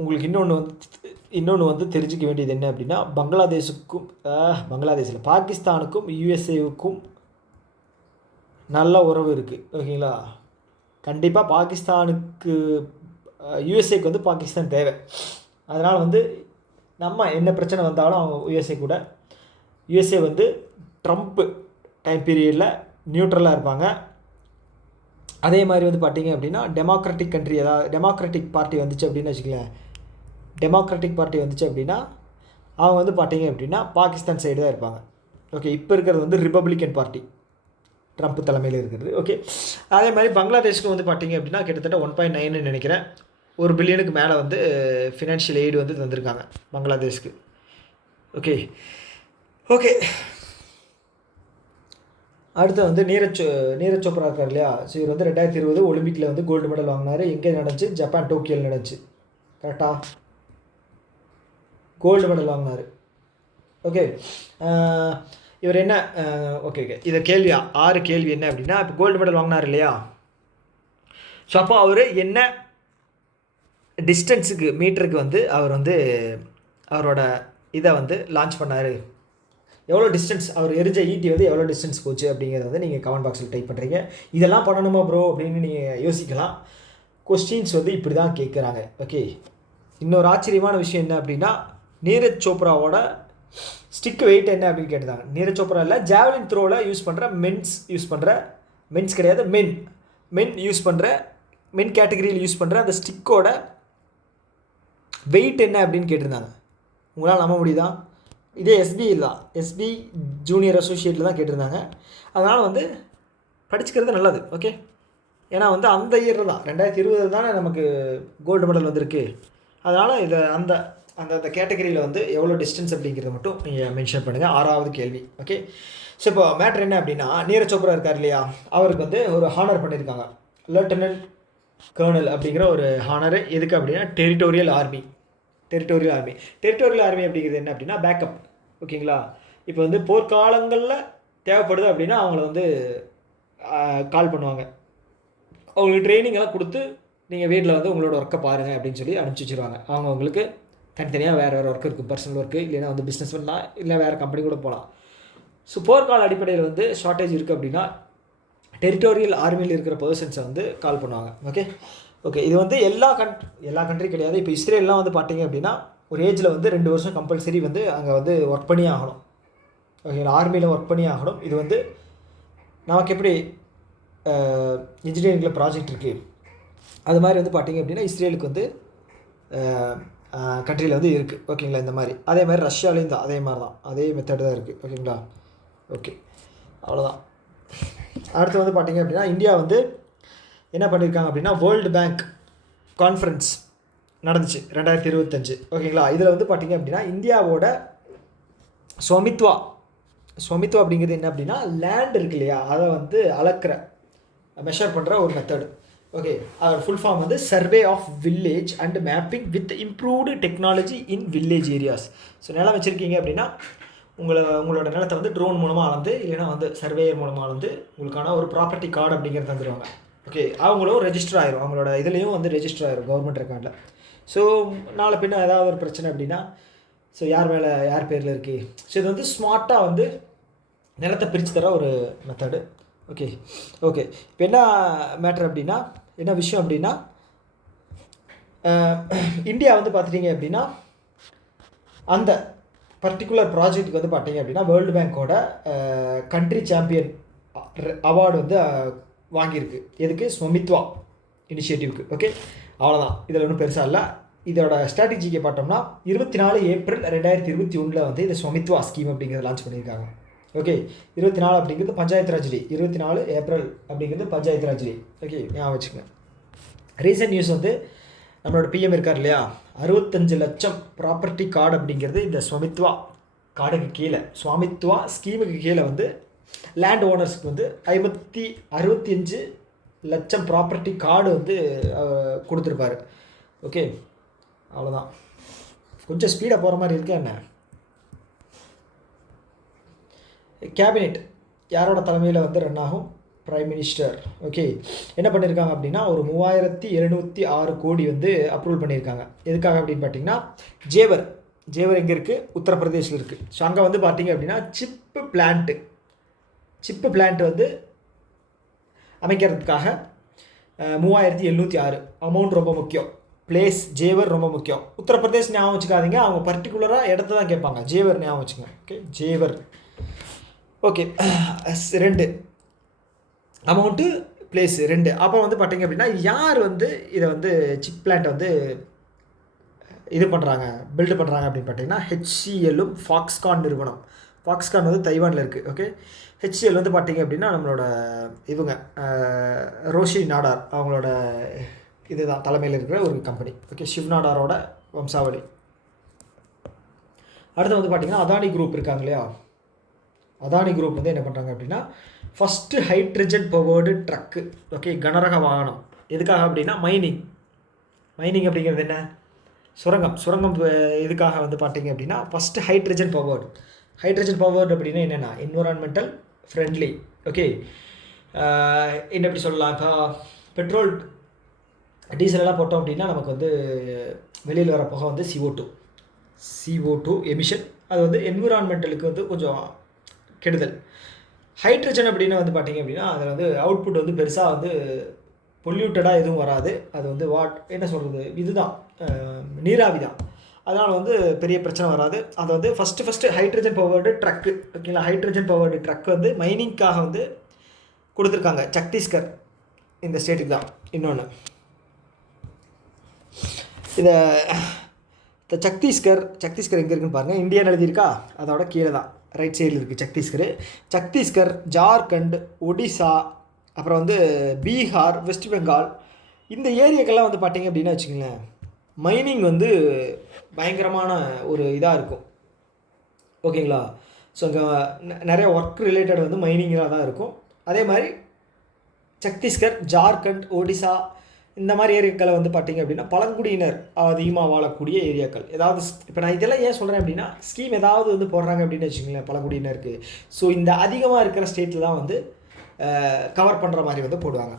உங்களுக்கு இன்னொன்று வந்து தெரிஞ்சிக்க வேண்டியது என்ன அப்படின்னா பங்களாதேஷில் பாகிஸ்தானுக்கும் யூஎஸ்ஏவுக்கும் நல்ல உறவு இருக்குது. ஓகேங்களா, கண்டிப்பாக பாகிஸ்தானுக்கு யூஎஸ்ஏக்கு வந்து பாகிஸ்தான் தேவை. அதனால் வந்து நம்ம என்ன பிரச்சனை வந்தாலும் அவங்க யூஎஸ்ஏ வந்து ட்ரம்ப் டைம் பீரியடில் நியூட்ரலாக இருப்பாங்க. அதே மாதிரி வந்து பார்த்திங்க அப்படின்னா டெமோக்ராட்டிக் கண்ட்ரி, அதாவது டெமோக்ராட்டிக் பார்ட்டி வந்துச்சு அப்படின்னு வச்சுக்கலேன், அப்படின்னா அவங்க வந்து பார்த்திங்க அப்படின்னா பாகிஸ்தான் சைடு தான் இருப்பாங்க. ஓகே, இப்போ இருக்கிறது வந்து ரிப்பப்ளிக்கன் பார்ட்டி, ட்ரம்ப் தலைமையில் இருக்கிறது. ஓகே, அதே மாதிரி பங்களாதேஷ்க்கு வந்து பார்த்திங்க அப்படின்னா கிட்டத்தட்ட 1.9 நினைக்கிறேன், 1 பில்லியனுக்கு மேலே வந்து ஃபினான்ஷியல் எய்டு வந்து தந்திருக்காங்க பங்களாதேஷ்க்கு. ஓகே, அடுத்து வந்து நீரஜ் சோப்ரா இருக்கார் இல்லையா? ஸோ இவர் வந்து 2020 ஒலிம்பிக்கில் வந்து கோல்டு மெடல் வாங்கினார். எங்கே நடந்துச்சு? ஜப்பான் டோக்கியோவில் நடந்துச்சு. கரெக்டாக கோல்டு மெடல் வாங்கினார். ஓகே, இவர் என்ன ஓகே இதை கேள்வி 6 கேள்வி என்ன அப்படின்னா, இப்போ கோல்டு மெடல் வாங்கினார் இல்லையா? ஸோ அப்போ அவர் என்ன டிஸ்டன்ஸுக்கு மீட்டருக்கு வந்து அவர் வந்து அவரோட இதை வந்து லான்ச் பண்ணார், எவ்வளோ டிஸ்டன்ஸ் அவர் எரிஞ்ச ஈட்டி வந்து எவ்வளோ டிஸ்டன்ஸ் போச்சு அப்படிங்கிறத வந்து நீங்கள் கமெண்ட் பாக்ஸில் டைப் பண்ணுறீங்க. இதெல்லாம் பண்ணணுமா ப்ரோ அப்படின்னு நீங்கள் யோசிக்கலாம். கொஸ்டின்ஸ் வந்து இப்படி தான் கேட்குறாங்க. ஓகே, இன்னொரு ஆச்சரியமான விஷயம் என்ன அப்படின்னா, நீரஜ் சோப்ராவோட ஸ்டிக் வெயிட் என்ன அப்படின்னு கேட்டுருந்தாங்க. நீரஜ் சோப்ரா இல்லை, ஜாவலின் த்ரோவில் மென்ஸ் கிடையாது, மென் யூஸ் பண்ணுற மென் கேட்டகரியில் யூஸ் பண்ணுற அந்த ஸ்டிக்கோட வெயிட் என்ன அப்படின்னு கேட்டிருந்தாங்க. உங்களால் நம்ப முடியுதா? இதே எஸ்பி ஜூனியர் அசோசியேட்டில் தான் கேட்டிருந்தாங்க. அதனால் வந்து படிச்சுக்கிறது நல்லது. ஓகே, ஏன்னா வந்து அந்த இயரில் தான் 2020 தானே நமக்கு கோல்டு மெடல் வந்திருக்கு. அதனால் இதை அந்த அந்த கேட்டகரியில் வந்து எவ்வளோ டிஸ்டன்ஸ் அப்படிங்கிறத மட்டும் நீங்கள் மென்ஷன் பண்ணுங்கள். 6வது கேள்வி. ஓகே, ஸோ இப்போ மேட்ரு என்ன அப்படின்னா, நீரஜ் சோப்ரா இருக்கார் இல்லையா? அவருக்கு வந்து ஒரு ஹானர் பண்ணியிருக்காங்க, லெஃப்டினன்ட் கர்னல் அப்படிங்கிற ஒரு ஹானர். எதுக்கு அப்படின்னா டெரிட்டோரியல் ஆர்மி அப்படிங்கிறது என்ன அப்படின்னா பேக்கப். ஓகேங்களா? இப்போ வந்து போர்க்காலங்களில் தேவைப்படுது அப்படின்னா அவங்கள வந்து கால் பண்ணுவாங்க. அவங்களுக்கு ட்ரைனிங் எல்லாம் கொடுத்து நீங்கள் வீட்டில் வந்து உங்களோட ஒர்க்கை பாருங்கள் அப்படின்னு சொல்லி அனுப்பிச்சி வச்சுருவாங்க. அவங்களுக்கு தனித்தனியாக வேறு ஒர்க் இருக்குது, பர்சனல் ஒர்க்கு, இல்லைன்னா வந்து பிஸ்னஸ் பண்ணலாம், இல்லை வேறு கம்பெனி கூட போகலாம். ஸோ போர்க்கால அடிப்படையில் வந்து ஷார்ட்டேஜ் இருக்குது அப்படின்னா டெரிட்டோரியல் ஆர்மியில் இருக்கிற பர்சன்ஸை வந்து கால் பண்ணுவாங்க. ஓகே, இது வந்து எல்லா கண்ட்ரி கிடையாது. இப்போ இஸ்ரேல்லாம் வந்து பார்த்தீங்க அப்படின்னா ஒரு ஏஜில் வந்து 2 வருஷம் கம்பல்சரி வந்து அங்கே வந்து ஒர்க் பண்ணி ஆகணும். ஓகேங்களா? ஆர்மியில் ஒர்க் பண்ணி ஆகணும். இது வந்து நமக்கு எப்படி இன்ஜினியரிங்கில் ப்ராஜெக்ட் இருக்குது, அது மாதிரி வந்து பார்த்தீங்க அப்படின்னா இஸ்ரேலுக்கு வந்து கண்ட்ரியில் வந்து இருக்குது. ஓகேங்களா? இந்த மாதிரி அதே மாதிரி ரஷ்யாலேயும் தான் அதே மாதிரி தான், அதே மெத்தட் தான் இருக்குது. ஓகேங்களா? ஓகே, அவ்வளோதான். அடுத்து வந்து பார்த்தீங்க அப்படின்னா இந்தியா வந்து என்ன பண்ணியிருக்காங்க அப்படின்னா வேர்ல்டு பேங்க் கான்ஃபரன்ஸ் நடந்துச்சு 2025. ஓகேங்களா? இதில் வந்து பார்த்தீங்க அப்படின்னா இந்தியாவோட ஸ்வமித்வா அப்படிங்கிறது என்ன அப்படின்னா லேண்ட் இருக்கு இல்லையா, அதை வந்து மெஷர் பண்ணுற ஒரு மெத்தடு. ஓகே, அதோட ஃபுல் ஃபார்ம் வந்து survey of village and mapping with improved technology in village areas. So நிலம் வச்சுருக்கீங்க அப்படின்னா உங்களோட நிலத்தை வந்து ட்ரோன் மூலமாக அளந்து, இல்லைன்னா வந்து சர்வேயர் மூலமாக அளந்து உங்களுக்கான ஒரு ப்ராப்பர்ட்டி கார்டு அப்படிங்கிறது தந்துடுவாங்க. ஓகே, அவங்களும் ரெஜிஸ்டர் ஆயிரும், அவங்களோட இதுலேயும் வந்து ரெஜிஸ்டர் ஆயிரும் கவர்மெண்ட் ரெக்கார்டில். ஸோ நாளை பின்ன ஏதாவது ஒரு பிரச்சனை அப்படின்னா ஸோ யார் பேரில் இருக்குது. ஸோ இது வந்து ஸ்மார்ட்டாக வந்து நிலத்தை பிரித்து தர ஒரு மெத்தடு. ஓகே, இப்போ என்ன மேட்ரு அப்படின்னா, என்ன விஷயம் அப்படின்னா, இந்தியா வந்து பார்த்துட்டிங்க அப்படின்னா அந்த பர்டிகுலர் ப்ராஜெக்ட்டுக்கு வந்து பார்த்தீங்க அப்படின்னா வேர்ல்டு பேங்க்கோட கண்ட்ரி சாம்பியன் அவார்டு வந்து வாங்கியிருக்கு. எதுக்கு? ஸ்வமித்வா இனிஷியேட்டிவ்க்கு. ஓகே, அவ்வளோதான். இதில் ஒன்றும் பெருசாக இல்லை. இதோட ஸ்ட்ராட்டஜிக்கு பார்த்தோம்னா 24 ஏப்ரல் 2021 வந்து இந்த ஸ்வமித்வா ஸ்கீம் அப்படிங்கிறத லான்ச் பண்ணியிருக்காங்க. ஓகே, 24 அப்படிங்கிறது பஞ்சாயத்து ராஜ் டே, 24 ஏப்ரல் அப்படிங்கிறது பஞ்சாயத்து ராஜ் டே. ஓகே, ஞாபகம் வச்சுக்கோங்க. ரீசன்ட் நியூஸ் வந்து நம்மளோட பிஎம் இருக்கார் இல்லையா, 65 லட்சம் ப்ராப்பர்ட்டி கார்டு அப்படிங்கிறது இந்த ஸ்வமித்வா கார்டுக்கு கீழே, ஸ்வாமித்வா ஸ்கீமுக்கு கீழே வந்து லேண்ட் ஓனர்ஸ்க்கு வந்து 65 லட்சம் ப்ராப்பர்ட்டி கார்டு வந்து கொடுத்துருப்பாரு. ஓகே, அவ்வளோதான். கொஞ்சம் ஸ்பீடாக போகிற மாதிரி இருக்கா என்ன? கேபினெட் யாரோட தலைமையில் வந்து ரன் ஆகும்? Prime minister. ஓகே, என்ன பண்ணியிருக்காங்க அப்படின்னா ஒரு 3706 கோடி வந்து அப்ரூவல் பண்ணியிருக்காங்க. எதுக்காக அப்படின்னு பார்த்தீங்கன்னா ஜேவர் எங்கே இருக்குது? உத்தரப்பிரதேசில் இருக்குது. ஸோ அங்கே வந்து பார்த்தீங்க அப்படின்னா சிப்பு பிளான்ட் வந்து அமைக்கிறதுக்காக 3706. அமௌண்ட் ரொம்ப முக்கியம், பிளேஸ் ஜேவர் ரொம்ப முக்கியம். உத்தரப்பிரதேஷ் ஞாபகம் வச்சுக்காதீங்க, அவங்க பர்டிகுலராக இடத்த தான் கேட்பாங்க. ஜேவர் ஞாபகம் வச்சுங்க. Okay, Jewar. Okay, 2 amount place 2. அப்போ வந்து பார்த்தீங்க அப்படின்னா யார் வந்து இதை வந்து சிப் பிளான்ட்டை வந்து இது பண்ணுறாங்க, பில்டு பண்ணுறாங்க அப்படின்னு பார்த்தீங்கன்னா ஹெச்சிஎல்லும் ஃபாக்ஸ்கான் நிறுவனம். ஃபாக்ஸ்கான் வந்து தைவானில் இருக்குது. ஓகே, ஹெச்சிஎல் வந்து பார்த்தீங்க அப்படின்னா நம்மளோட இவங்க ரோஷி நாடார் அவங்களோட இதுதான் தலைமையில் இருக்கிற ஒரு கம்பெனி. ஓகே, ஷிவ் நாடாரோட வம்சாவளி. அடுத்து வந்து பார்த்தீங்கன்னா அதானி குரூப் இருக்காங்க இல்லையா, அதானி குரூப் வந்து என்ன பண்ணுறாங்க அப்படின்னா first hydrogen powered truck, okay, கனரக வாகனம். எதுக்காக அப்படின்னா மைனிங் அப்படிங்கிறது என்ன, சுரங்கம் இதுக்காக வந்து பார்த்தீங்க அப்படின்னா ஃபஸ்ட்டு ஹைட்ரஜன் பவர்டு அப்படின்னா என்னென்னா என்விரான்மெண்டல் ஃப்ரெண்ட்லி, ஓகே. என்ன எப்படி சொல்லலாம், இப்போ பெட்ரோல் டீசல் எல்லாம் போட்டோம் அப்படின்னா நமக்கு வந்து வெளியில் வர புகை வந்து CO2 எமிஷன், அது வந்து என்விரான்மெண்டலுக்கு வந்து கொஞ்சம் கெடுதல். ஹைட்ரஜன் அப்படின்னு வந்து பார்த்திங்க அப்படின்னா அதில் வந்து அவுட்புட் வந்து பெருசாக வந்து பொல்யூட்டடாக எதுவும் வராது. அது வந்து என்ன சொல்கிறது, இதுதான் நீராவி தான். அதனால் வந்து பெரிய பிரச்சனை வராது. அதை வந்து ஃபஸ்ட்டு ஹைட்ரஜன் பவர்டு ட்ரக்கு, ஓகேங்களா, ஹைட்ரஜன் பவர்டு ட்ரக் வந்து மைனிங்காக வந்து கொடுத்துருக்காங்க. சத்தீஸ்கர் இந்த ஸ்டேட்டுக்கு தான். இன்னொன்று இந்த சத்தீஸ்கர் எங்கே இருக்குன்னு பாருங்கள், இந்தியான்னு எழுதியிருக்கா, அதோட கீழே தான் ரைட் சைடில் இருக்குது சத்தீஸ்கர், ஜார்க்கண்ட், ஒடிசா, அப்புறம் வந்து பீகார், வெஸ்ட் பெங்கால், இந்த ஏரியாக்கெல்லாம் வந்து பார்த்திங்க அப்படின்னா வச்சுக்கோங்களேன், மைனிங் வந்து பயங்கரமான ஒரு இதாக இருக்கும், ஓகேங்களா. ஸோ இங்கே நிறைய ஒர்க் ரிலேட்டட் வந்து மைனிங்காக தான் இருக்கும். அதே மாதிரி சத்தீஸ்கர், ஜார்க்கண்ட், ஒடிசா இந்த மாதிரி ஏரியாக்களை வந்து பார்த்திங்க அப்படின்னா பழங்குடியினர் அதிகமாக வாழக்கூடிய ஏரியாக்கள். ஏதாவது இப்போ நான் இதெல்லாம் ஏன் சொல்கிறேன் அப்படின்னா ஸ்கீம் ஏதாவது வந்து போடுறாங்க அப்படின்னு வச்சுக்கோங்களேன் பழங்குடியினருக்கு. ஸோ இந்த அதிகமாக இருக்கிற ஸ்டேட்டில் தான் வந்து கவர் பண்ணுற மாதிரி வந்து போடுவாங்க,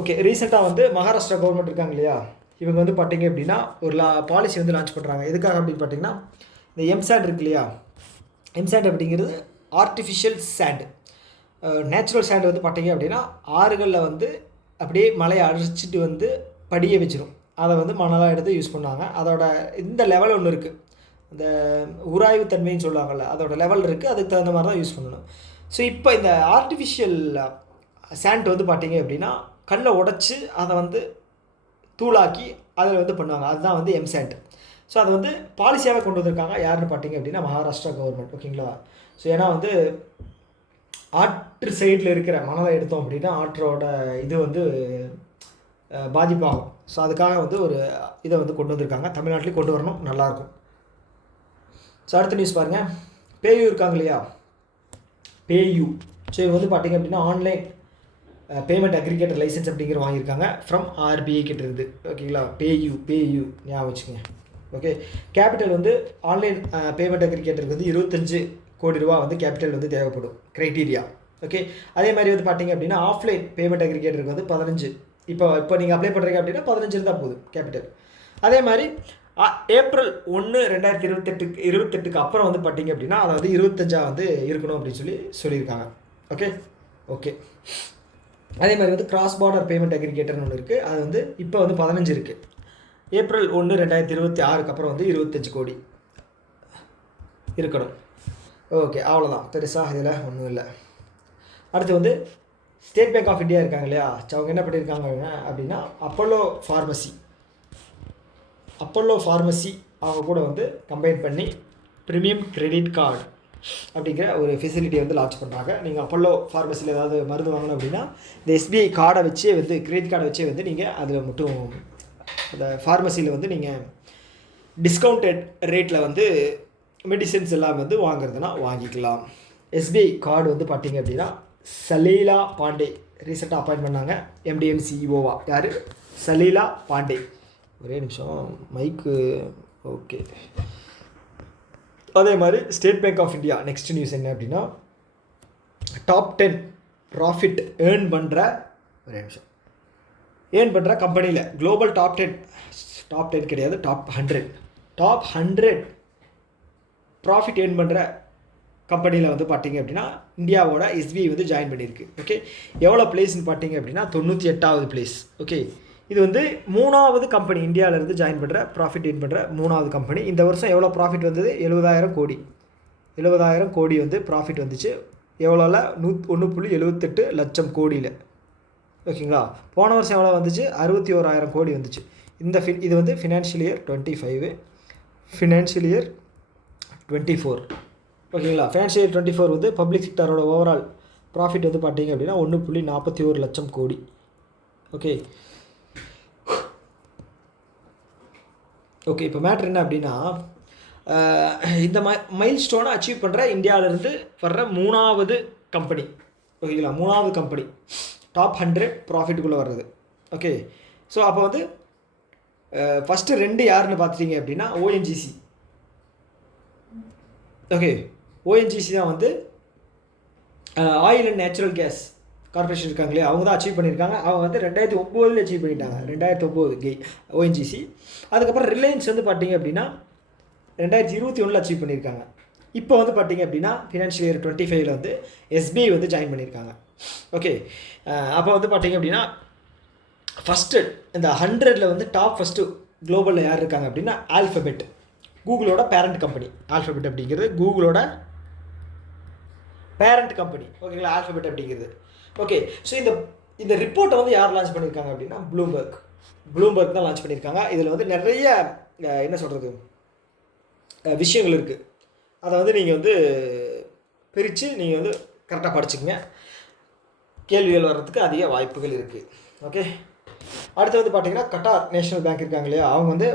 ஓகே. ரீசெண்டாக வந்து மகாராஷ்டிரா கவர்மெண்ட் இருக்காங்க இல்லையா, இவங்க வந்து பார்த்திங்க அப்படின்னா ஒரு பாலிசி வந்து லான்ச் பண்ணுறாங்க. எதுக்காக அப்படின்னு பார்த்திங்கன்னா இந்த எம்சாண்ட் இருக்கு இல்லையா, எம்சாண்ட் அப்படிங்கிறது ஆர்டிஃபிஷியல் சாண்ட். நேச்சுரல் சாண்ட் வந்து பார்த்திங்க அப்படின்னா ஆறுகளில் வந்து அப்படியே மலையை அடிச்சிட்டு வந்து படிய வச்சிடும். அதை வந்து மணலாக எடுத்து யூஸ் பண்ணுவாங்க. அதோட இந்த லெவல் ஒன்று இருக்குது, இந்த உராய்வு தன்மைன்னு சொல்லுவாங்கள்ல, அதோட லெவல் இருக்குது. அதுக்கு தகுந்த மாதிரி தான் யூஸ் பண்ணணும். ஸோ இப்போ இந்த ஆர்டிஃபிஷியல் சாண்ட் வந்து பார்த்திங்க அப்படின்னா கல்லை உடச்சி அதை வந்து தூளாக்கி அதில் வந்து பண்ணுவாங்க. அதுதான் வந்து எம்சாண்ட். ஸோ அதை வந்து பாலிசியாகவே கொண்டு வந்திருக்காங்க. யாருன்னு பார்த்திங்க அப்படின்னா மகாராஷ்டிரா கவர்மெண்ட், ஓகேங்களா. ஸோ ஏன்னா வந்து ஆற்று சைடில் இருக்கிற மணலை எடுத்தோம் அப்படின்னா ஆற்றோட இது வந்து பாதிப்பாகும். ஸோ அதுக்காக வந்து ஒரு இதை வந்து கொண்டு வந்திருக்காங்க. தமிழ்நாட்டிலையும் கொண்டு வரணும், நல்லாயிருக்கும். ஸோ அடுத்த நியூஸ் பாருங்கள், பேயூ இருக்காங்க இல்லையா, பேயூ. ஸோ இவங்க வந்து பார்த்திங்க அப்படின்னா ஆன்லைன் பேமெண்ட் அக்ரிகேட்டர் லைசன்ஸ் அப்படிங்கிற வாங்கியிருக்காங்க ஃப்ரம் RBI கிட்ட இருந்து, ஓகேங்களா. பேயூ ஞாபகம் வச்சுக்கோங்க, ஓகே. கேபிட்டல் வந்து ஆன்லைன் பேமெண்ட் அக்ரிகேட்டருக்கு வந்து 25 கோடி ரூபா வந்து கேபிட்டல் வந்து தேவைப்படும், க்ரைட்டீரியா, ஓகே. அதே மாதிரி வந்து பார்த்திங்க அப்படின்னா ஆஃப்லைன் பேமெண்ட் அக்ரிகேட்டருக்கு வந்து 15. இப்போ நீங்கள் அப்ளை பண்ணுறீங்க அப்படின்னா 15 இருந்தால் போதும் கேபிட்டல். அதே மாதிரி ஏப்ரல் 1, 2028க்கு அப்புறம் வந்து பார்த்திங்க அப்படின்னா அதாவது 25 வந்து இருக்கணும் அப்படின்னு சொல்லியிருக்காங்க, ஓகே. அதே மாதிரி வந்து கிராஸ் பார்டர் பேமெண்ட் அக்ரிகேட்டர்னு ஒன்று இருக்குது. அது வந்து இப்போ வந்து 15 இருக்குது. ஏப்ரல் 1, 2026க்கு அப்புறம் வந்து 25 கோடி இருக்கணும், ஓகே. அவ்வளோதான், பெருசாக இதில் ஒன்றும் இல்லை. அடுத்து வந்து ஸ்டேட் பேங்க் ஆஃப் இந்தியா இருக்காங்க இல்லையா, அவங்க என்ன பண்ணியிருக்காங்க அப்படின்னா அப்போலோ ஃபார்மசி அவங்க கூட வந்து கம்பைன் பண்ணி ப்ரீமியம் கிரெடிட் கார்டு அப்படிங்கிற ஒரு ஃபெசிலிட்டியை வந்து லான்ச் பண்ணுறாங்க. நீங்கள் அப்போலோ ஃபார்மசியில் ஏதாவது மருந்து வாங்கணும் அப்படின்னா இந்த SBI கார்டை வச்சே வந்து கிரெடிட் கார்டை வச்சே வந்து நீங்கள் அதில் மட்டும் அந்த ஃபார்மசியில் வந்து நீங்கள் டிஸ்கவுண்டட் ரேட்டில் வந்து மெடிசன்ஸ் எல்லாம் வந்து வாங்குறதுனா வாங்கிக்கலாம். SBI கார்டு வந்து பார்த்திங்க அப்படின்னா சலீலா பாண்டே ரீசெண்டாக அப்பாயின்ட் பண்ணாங்க MD&M CEOவா. யார்? சலீலா பாண்டே. ஒரே நிமிஷம் மைக்கு, ஓகே. அதே மாதிரி State Bank of India next news என்ன அப்படின்னா டாப் 10 ப்ராஃபிட் ஏர்ன் பண்ணுற கம்பெனியில் குளோபல் டாப் 10 கிடையாது, டாப் 100 ப்ராஃபிட் ஏர்ன் பண்ணுற கம்பெனியில் வந்து பார்த்திங்க அப்படின்னா இந்தியாவோட SBI வந்து ஜாயின் பண்ணியிருக்கு, ஓகே. எவ்வளோ பிளேஸ்ன்னு பார்த்திங்க அப்படின்னா 98வது பிளேஸ், ஓகே. இது வந்து 3வது கம்பெனி இந்தியாவிலேருந்து ஜாயின் பண்ணுற ப்ராஃபிட் ஏர்ன் பண்ணுற 3வது கம்பெனி. இந்த வருஷம் எவ்வளோ ப்ராஃபிட் வந்தது? 70,000 கோடி வந்து ப்ராஃபிட் வந்துச்சு. எவ்வளோல? 1.78 லட்சம் கோடியில், ஓகேங்களா. போன வருஷம் எவ்வளோ வந்துச்சு? 61,000 கோடி வந்துச்சு. இது வந்து ஃபினான்ஷியல் இயர் 25, ஃபினான்ஷியல் இயர் 24, ஓகேங்களா. ஃபினான்ஷியல் இயர் 24 வந்து பப்ளிக் செக்டரோட ஓவரால் ப்ராஃபிட் வந்து பார்த்திங்க அப்படின்னா 1.41 லட்சம் கோடி, ஓகே. இப்போ மேட்ரு என்ன அப்படின்னா இந்த மைல் ஸ்டோனை அச்சீவ் பண்ணுற இந்தியாவிலேருந்து வர்ற 3வது கம்பெனி. ஓகேங்களா, 3வது கம்பெனி டாப் 100 ப்ராஃபிட்டுக்குள்ளே வர்றது. ஓகே, ஸோ அப்போ வந்து ஃபஸ்ட்டு 2 யாருன்னு பார்த்துட்டிங்க அப்படின்னா ஓஎன்ஜிசி. ஓகே, ஓஎன்ஜிசி தான் வந்து oil and natural gas corporation இருக்காங்களே, அவங்க தான் அச்சீவ் பண்ணியிருக்காங்க. அவங்க வந்து 2009 அச்சீவ் பண்ணிட்டாங்க, 2009 ஓஎன்ஜிசி. அதுக்கப்புறம் ரிலையன்ஸ் வந்து பார்த்தீங்க அப்படின்னா 2021 அச்சீவ் பண்ணியிருக்காங்க. இப்போ வந்து பார்த்தீங்க அப்படின்னா ஃபினான்ஷியல் இயர் 25 வந்து எஸ்பிஐ வந்து ஜாயின் பண்ணியிருக்காங்க. ஓகே, அப்போ வந்து பார்த்தீங்க அப்படின்னா ஃபஸ்ட்டு இந்த 100ல் வந்து டாப் ஃபஸ்ட்டு குளோபலில் யார் இருக்காங்க அப்படின்னா ஆல்ஃபபெட், கூகுளோட பேரண்ட் கம்பெனி. ஆல்ஃபபெட் அப்படிங்கிறது கூகுளோட பேரண்ட் கம்பெனி. ஓகேங்களா, ஆல்ஃபபெட் அப்படிங்கிறது. ஓகே, ஸோ இந்த ரிப்போர்ட்டை வந்து யார் லான்ச் பண்ணியிருக்காங்க அப்படின்னா ப்ளூம்பர்க் தான் லான்ச் பண்ணியிருக்காங்க. இதில் வந்து நிறைய என்ன சொல்கிறது விஷயங்கள் இருக்குது. அதை வந்து நீங்கள் வந்து பிரித்து நீங்கள் வந்து கரெக்டாக படிச்சுக்கங்க, கேள்விகள் வர்றதுக்கு அதிக வாய்ப்புகள் இருக்குது. ஓகே, அடுத்து வந்து பார்த்தீங்கன்னா கட்டார் நேஷனல் பேங்க் இருக்காங்க இல்லையா, அவங்க வந்து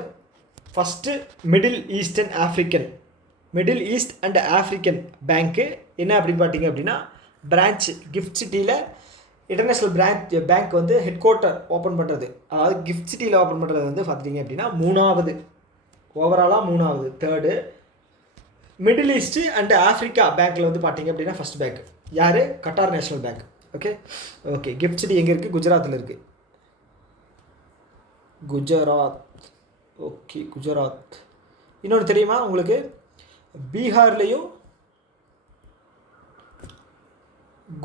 first Middle East and African bank என்ன அப்படின்னு பார்த்தீங்க அப்படின்னா பிரான்ச் கிஃப்ட் சிட்டியில் இன்டர்நேஷ்னல் பேங்க் வந்து ஹெட் குவார்ட்டர் ஓப்பன் பண்ணுறது, அதாவது கிஃப்ட் சிட்டியில் ஓப்பன் பண்ணுறது வந்து பார்த்துட்டிங்க அப்படின்னா 3வது, ஓவராலாக 3வது. Third middle east and Africa பேங்க்கில் வந்து பார்த்தீங்க அப்படின்னா ஃபஸ்ட் பேங்க் யார், Qatar National Bank. Okay, gift city எங்கே இருக்குது, குஜராத்தில் இருக்குது. குஜராத். இன்னொன்று தெரியுமா உங்களுக்கு, பீகார்லேயும்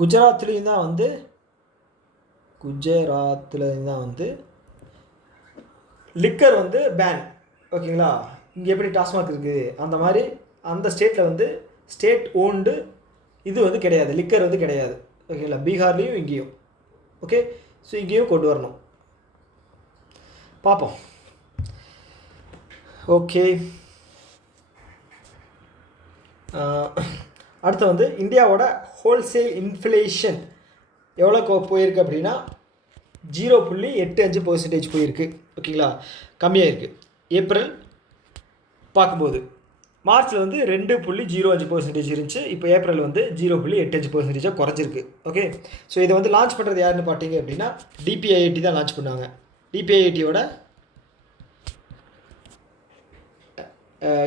குஜராத்லேயும் தான் வந்து லிக்கர் வந்து பேன். ஓகேங்களா, இங்கே எப்படி டாஸ்மாக் இருக்குது அந்த மாதிரி அந்த ஸ்டேட்டில் வந்து ஸ்டேட் ஓன்டு இது வந்து கிடையாது, லிக்கர் வந்து கிடையாது. ஓகேங்களா, பீகார்லேயும் இங்கேயும். ஓகே, ஸோ இங்கேயும் கொண்டு வரணும், பார்ப்போம். ஓகே, அடுத்து வந்து இந்தியாவோட ஹோல்சேல் இன்ஃப்ளேஷன் எவ்வளோ போயிருக்கு அப்படின்னா 0.85% போயிருக்கு. ஓகேங்களா, கம்மியாக இருக்குது. ஏப்ரல் பார்க்கும்போது மார்ச்சில் வந்து 2.05% இருந்துச்சு, இப்போ ஏப்ரல் வந்து 0.85% குறைஞ்சிருக்கு. ஓகே, ஸோ இதை வந்து லான்ச் பண்ணுறது யாருன்னு பார்த்தீங்க அப்படின்னா டிபிஐஐடி தான் லான்ச் பண்ணாங்க. டிபிஐஐடியோட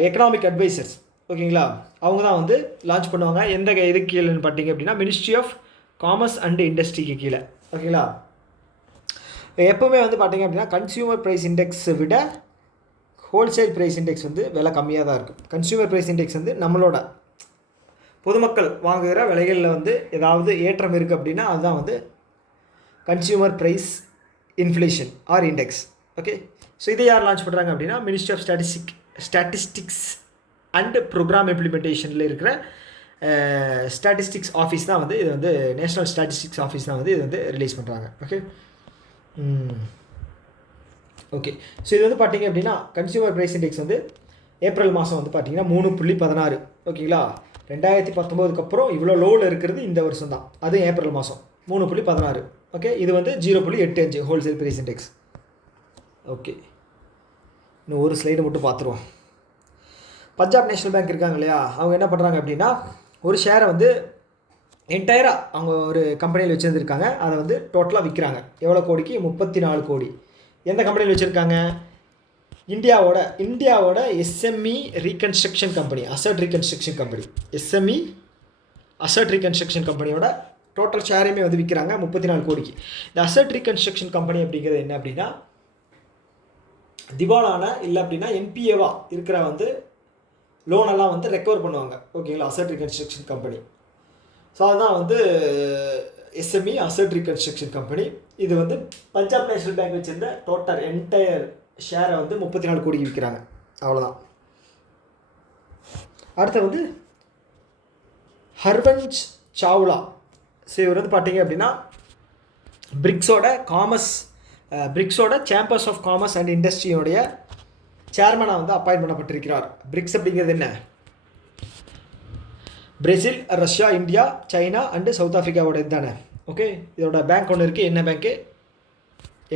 எக்கனாமிக் அட்வைசர்ஸ். ஓகேங்களா, அவங்க தான் வந்து லான்ச் பண்ணுவாங்க. எந்த இதுக்கு கீழேன்னு பார்த்தீங்க அப்படின்னா மினிஸ்ட்ரி ஆஃப் காமர்ஸ் அண்ட் இண்டஸ்ட்ரிக்கு கீழே. ஓகேங்களா, எப்போவுமே வந்து பார்த்தீங்க அப்படின்னா கன்சியூமர் ப்ரைஸ் இண்டெக்ஸை விட ஹோல்சேல் ப்ரைஸ் இண்டெக்ஸ் வந்து விலை கம்மியாக தான் இருக்கும். கன்சியூமர் ப்ரைஸ் இண்டெக்ஸ் வந்து நம்மளோட பொதுமக்கள் வாங்குகிற விலைகளில் வந்து ஏதாவது ஏற்றம் இருக்குது அப்படின்னா அதுதான் வந்து consumer price inflation or index. Okay, so இதை யார் லான்ச் பண்ணுறாங்க அப்படின்னா ministry of statistics and programme இம்ப்ளிமெண்டேஷனில் இருக்கிற ஸ்டாட்டிஸ்டிக்ஸ் ஆஃபீஸ் தான் வந்து இது வந்து நேஷ்னல் ஸ்டாட்டிஸ்டிக்ஸ் ஆஃபீஸ் தான் வந்து இது வந்து ரிலீஸ் பண்ணுறாங்க. ஓகே, ஸோ இது வந்து பார்த்தீங்க அப்படின்னா கன்சியூமர் ப்ரைஸ் இண்டெக்ஸ் வந்து ஏப்ரல் மாதம் வந்து பார்த்தீங்கன்னா 3.16. ஓகேங்களா, 2019 அப்புறம் இவ்வளோ லோவில் இருக்கிறது இந்த வருஷம் தான், அதுவும் ஏப்ரல் மாதம் 3.16. ஓகே, இது வந்து 0.85 ஹோல்சேல் ப்ரைஸ் இண்டெக்ஸ். ஓகே, இன்னும் ஒரு ஸ்லைடு மட்டும் பார்த்துருவோம். பஞ்சாப் நேஷனல் பேங்க் இருக்காங்க இல்லையா, அவங்க என்ன பண்ணுறாங்க அப்படின்னா ஒரு ஷேரை வந்து என்டையராக அவங்க ஒரு கம்பெனியில் வச்சுருந்துருக்காங்க, அதை வந்து டோட்டலாக விற்கிறாங்க. எவ்வளோ கோடிக்கு, 34 கோடி. எந்த கம்பெனியில் வச்சுருக்காங்க, இந்தியாவோட SME reconstruction company, asset reconstruction கம்பெனியோட டோட்டல் ஷேரையுமே வந்து விற்கிறாங்க 34 கோடிக்கு. இந்த அசட் ரீகன்ஸ்ட்ரக்ஷன் கம்பெனி அப்படிங்கிறது என்ன அப்படின்னா திவாலான இல்லை அப்படின்னா என்பிஏவா இருக்கிற வந்து லோனெல்லாம் வந்து ரெக்கவர் பண்ணுவாங்க. ஓகேங்களா, அசட் ரீகன்ஸ்ட்ரக்ஷன் கம்பெனி. ஸோ அதுதான் வந்து எஸ்எம்இ அசட் ரீகன்ஸ்ட்ரக்ஷன் கம்பெனி. இது வந்து பஞ்சாப் நேஷனல் பேங்க் வச்சுருந்த டோட்டல் என்டையர் ஷேரை வந்து 34 கோடிக்கு விற்கிறாங்க. அவ்வளோதான். அடுத்து வந்து ஹர்வன்ஷ் சாவ்லா. ஸோ இவர் வந்து பார்த்தீங்க அப்படின்னா பிரிக்ஸோட சேம்பர்ஸ் ஆஃப் காமர்ஸ் அண்ட் இண்டஸ்ட்ரியோடைய சேர்மனாக வந்து அப்பாயின்ட் பண்ணப்பட்டிருக்கிறார். பிரிக்ஸ் அப்படிங்கிறது என்ன, Brazil, Russia, India, China and South ஆஃப்ரிக்காவோட இது தானே. ஓகே, இதோட பேங்க் ஒன்று இருக்குது. என்ன பேங்க்கு,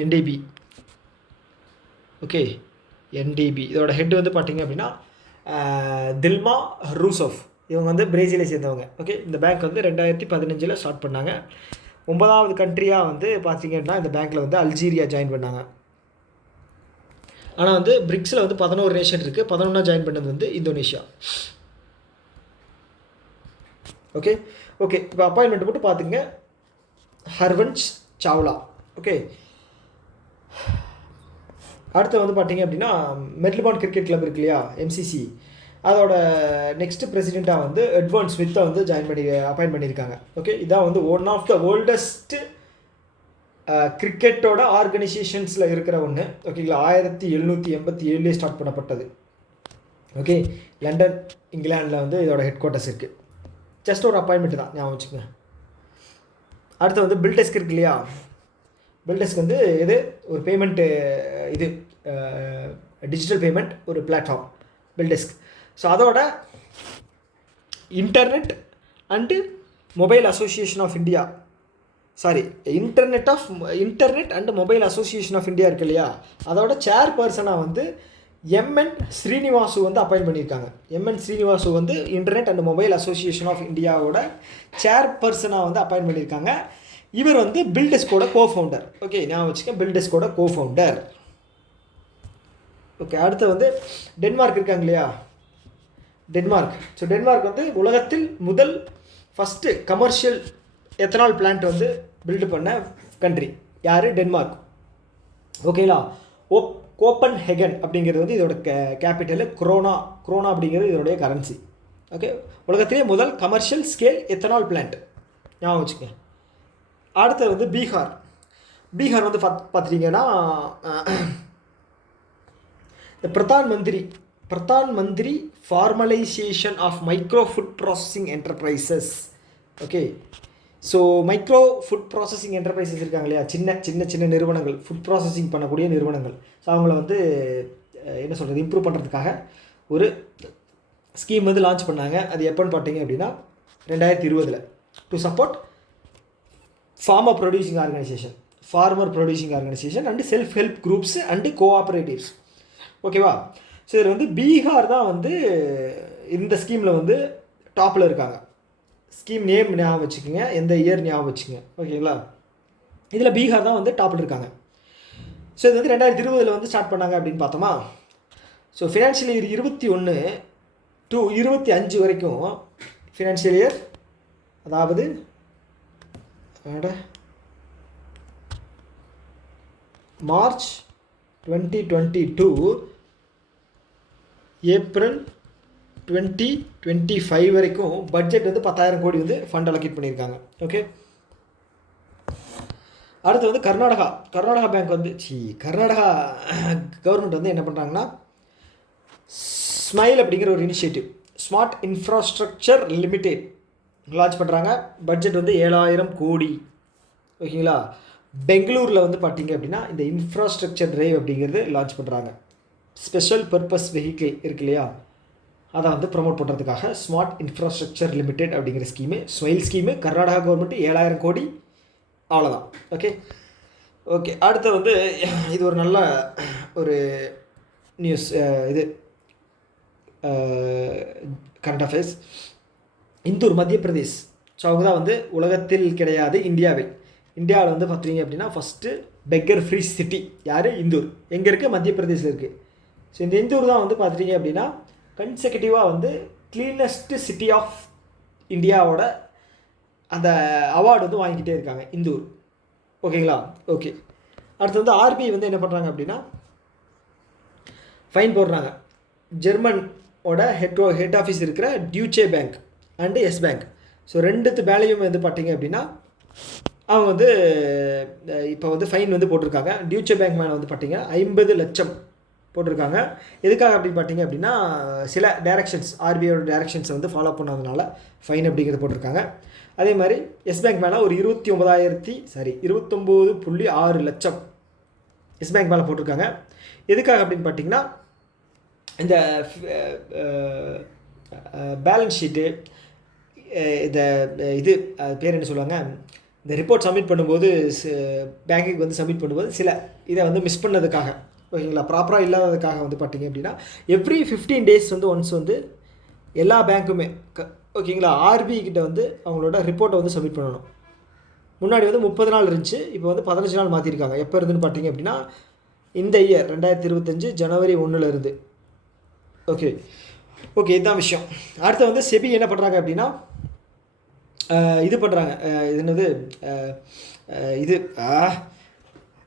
என்டிபி. Okay, NDB. இதோட ஹெட் வந்து பார்த்தீங்க அப்படின்னா தில்மா ரூசோஃப், இவங்க வந்து பிரேசிலை சேர்ந்தவங்க. ஓகே, இந்த பேங்க் வந்து 2015 ஸ்டார்ட் பண்ணாங்க. 9வது கண்ட்ரியாக வந்து பார்த்தீங்க அப்படின்னா இந்த பேங்க்கில் வந்து அல்ஜீரியா ஜாயின் பண்ணாங்க. ஆனால் வந்து பிரிக்ஸில் வந்து 11 நேஷன் இருக்குது. 11ஆ ஜாயின் பண்ணது வந்து இந்தோனேஷியா. ஓகே ஓகே இப்போ அப்பாயின்மெண்ட் மட்டும் பார்த்துங்க. ஹர்வன்ஷ் சாவ்லா. ஓகே, அடுத்து வந்து பார்த்தீங்க அப்படின்னா மெல்போர்ன் கிரிக்கெட் கிளப் இருக்கு இல்லையா, எம்சிசி, அதோட நெக்ஸ்ட் பிரசிடெண்ட்டாக வந்து எட்வர்ட் ஸ்மித்தை வந்து அப்பாயின்ட் பண்ணியிருக்காங்க. ஓகே, இதான் வந்து ஒன் ஆஃப் த ஓல்டஸ்ட் கிரிக்கெட்டோட ஆர்கனைசேஷன்ஸில் இருக்கிற ஒன்று. ஓகேங்களா, 1787 ஸ்டார்ட் பண்ணப்பட்டது. ஓகே, லண்டன் இங்கிலாண்டில் வந்து இதோட ஹெட் குவார்ட்டர்ஸ் இருக்குது. ஜஸ்ட் ஒரு அப்பாயின்மெண்ட் தான், ஞாபகம் வச்சுக்கோங்க. அடுத்து வந்து பில்டெஸ்க் இருக்கு இல்லையா, பில்டெஸ்க் வந்து இது ஒரு பேமெண்ட்டு, இது டிஜிட்டல் பேமெண்ட் ஒரு பிளாட்ஃபார்ம் பில்டெஸ்க். ஸோ அதோட internet and association of India internet and mobile association of India இருக்கு இல்லையா, அதோட சேர்பர்சனாக வந்து எம்என் ஸ்ரீனிவாசு வந்து அப்பாயின்ட் பண்ணியிருக்காங்க. எம்என் ஸ்ரீனிவாசு வந்து internet and mobile association of இந்தியாவோட சேர்பர்சனாக வந்து அப்பாயின்ட் பண்ணியிருக்காங்க. இவர் வந்து பில்டெஸ்கோட கோஃபவுண்டர். ஓகே, நான் வச்சுக்கேன், பில்டெஸ்கோட கோஃபவுண்டர். ஓகே, அடுத்து வந்து டென்மார்க் இருக்காங்க இல்லையா, டென்மார்க். ஸோ டென்மார்க் வந்து உலகத்தில் ஃபஸ்ட்டு கமர்ஷியல் எத்தனால் பிளான்ட் வந்து பில்டு பண்ண கண்ட்ரி யார், டென்மார்க். ஓகேங்களா, கோப்பன்ஹெகன் அப்படிங்கிறது வந்து இதோட கேபிட்டலு. குரோனா அப்படிங்கிறது இதோடைய கரன்சி. ஓகே, உலகத்திலே முதல் கமர்ஷியல் ஸ்கேல் எத்தனால் பிளான்ட், ஞாபகம் வச்சுக்கோங்க. அடுத்து வந்து பீகார் வந்து பார்த்துட்டிங்கன்னா இந்த Pradhan Mantri formalisation of micro food processing enterprises. Okay, so micro food processing enterprises இருக்காங்க இல்லையா, சின்ன நிறுவனங்கள், ஃபுட் ப்ராசஸிங் பண்ணக்கூடிய நிறுவனங்கள். ஸோ அவங்கள வந்து என்ன சொல்கிறது, இம்ப்ரூவ் பண்ணுறதுக்காக ஒரு ஸ்கீம் வந்து லான்ச் பண்ணாங்க. அது எப்போன்னு பார்த்தீங்க அப்படின்னா 2020 to support farmer producing organisation and self help groups and cooperatives. ஓகேவா, ஸோ இதில் வந்து பீகார் தான் வந்து இந்த ஸ்கீமில் வந்து டாப்பில் இருக்காங்க. ஸ்கீம் நேம் ஞாபகம் வச்சுக்கோங்க, எந்த இயர் ஞாபகம் வச்சுக்கோங்க. ஓகேங்களா, இதில் பீகார் தான் வந்து டாப்பில் இருக்காங்க. ஸோ இது வந்து 2020 வந்து ஸ்டார்ட் பண்ணாங்க அப்படின்னு பார்த்தோமா. ஸோ ஃபினான்ஷியல் இயர் 21 to 25 வரைக்கும், ஃபினான்ஷியல் இயர் அதாவது மார்ச் 2022 ஏப்ரல் 2025 வரைக்கும் பட்ஜெட் வந்து 10,000 கோடி வந்து ஃபண்ட் அலோகேட் பண்ணியிருக்காங்க. ஓகே, அடுத்து வந்து கர்நாடகா பேங்க் வந்து கர்நாடகா கவர்மெண்ட் வந்து என்ன பண்ணுறாங்கன்னா ஸ்மைல் அப்படிங்கிற ஒரு initiative, smart infrastructure limited launch பண்ணுறாங்க. பட்ஜெட் வந்து 7,000 கோடி. ஓகேங்களா, பெங்களூரில் வந்து பார்த்தீங்க அப்படின்னா இந்த இன்ஃப்ராஸ்ட்ரக்சர் டிரைவ் அப்படிங்கிறது லான்ச் பண்ணுறாங்க. ஸ்பெஷல் பர்பஸ் வெஹிக்கிள் இருக்கு இல்லையா, அதை வந்து ப்ரொமோட் பண்ணுறதுக்காக ஸ்மார்ட் இன்ஃப்ராஸ்ட்ரக்சர் லிமிடெட் அப்படிங்கிற ஸ்மைல் ஸ்கீமு கர்நாடகா கவர்மெண்ட்டு 7,000 கோடி. அவ்வளோதான். ஓகே அடுத்து வந்து இது ஒரு நல்ல ஒரு நியூஸ், இது கரண்ட் அஃபேர்ஸ். இந்தூர் மத்திய பிரதேஷ். ஸோ அவங்க தான் வந்து உலகத்தில் கிடையாது இந்தியாவில் வந்து பார்த்தீங்க அப்படின்னா ஃபஸ்ட்டு பெக்கர் ஃப்ரீ சிட்டி யார், இந்தூர். எங்கே இருக்குது, மத்திய பிரதேசில் இருக்குது. ஸோ இந்த இந்தூர் தான் வந்து பார்த்துட்டிங்க அப்படின்னா கன்செக்யூட்டிவாக வந்து க்ளீனஸ்ட் சிட்டி ஆஃப் இந்தியாவோட அந்த அவார்டு வந்து வாங்கிக்கிட்டே இருக்காங்க இந்தூர். ஓகேங்களா, ஓகே. அடுத்து வந்து ஆர்பிஐ வந்து என்ன பண்ணுறாங்க அப்படின்னா ஃபைன் போடுறாங்க. ஜெர்மனோட ஹெட் ஆஃபீஸ் இருக்கிற Deutsche bank and S bank. So ரெண்டுத்து மேலேயும் வந்து பார்த்தீங்க அப்படின்னா அவங்க வந்து இப்போ வந்து ஃபைன் வந்து போட்டிருக்காங்க. டியூச்சே பேங்க் மேலே வந்து பார்த்தீங்கன்னா 50 லட்சம் போட்டிருக்காங்க. எதுக்காக அப்படின்னு பார்த்தீங்க அப்படின்னா சில டைரக்ஷன்ஸ், ஆர்பிஐயோட டைரக்ஷன்ஸை வந்து ஃபாலோ பண்ணாதனால ஃபைன் அப்படிங்கிறது போட்டிருக்காங்க. அதே மாதிரி எஸ் பேங்க் மேலே ஒரு 29.6 லட்சம் எஸ் பேங்க் மேலே போட்டிருக்காங்க. எதுக்காக அப்படின்னு பார்த்தீங்கன்னா இந்த பேலன்ஸ் ஷீட்டு, இந்த இது பேர் என்ன சொல்லுவாங்க, இந்த ரிப்போர்ட் சப்மிட் பண்ணும்போது பேங்க்குக்கு வந்து சப்மிட் பண்ணும்போது சில இதை வந்து மிஸ் பண்ணதுக்காக ஓகேங்களா. ப்ராப்பராக இல்லாததுக்காக வந்து பார்த்தீங்க அப்படின்னா எவ்ரி 15 டேஸ் வந்து ஒன்ஸ் வந்து எல்லா பேங்க்குமே ஓகேங்களா ஆர்பிஐ கிட்ட வந்து அவங்களோட ரிப்போர்ட்டை வந்து சப்மிட் பண்ணணும். முன்னாடி வந்து 30 நாள் இருந்துச்சு, இப்போ வந்து 15 நாள் மாற்றிருக்காங்க. எப்போ இருந்துன்னு பார்த்தீங்க அப்படின்னா இந்த இயர் 2025 ஜனவரி 1 இருந்து. ஓகே ஓகே இதுதான் விஷயம். அடுத்து வந்து செபி என்ன பண்ணுறாங்க அப்படின்னா இது பண்ணுறாங்க, இது என்னது இது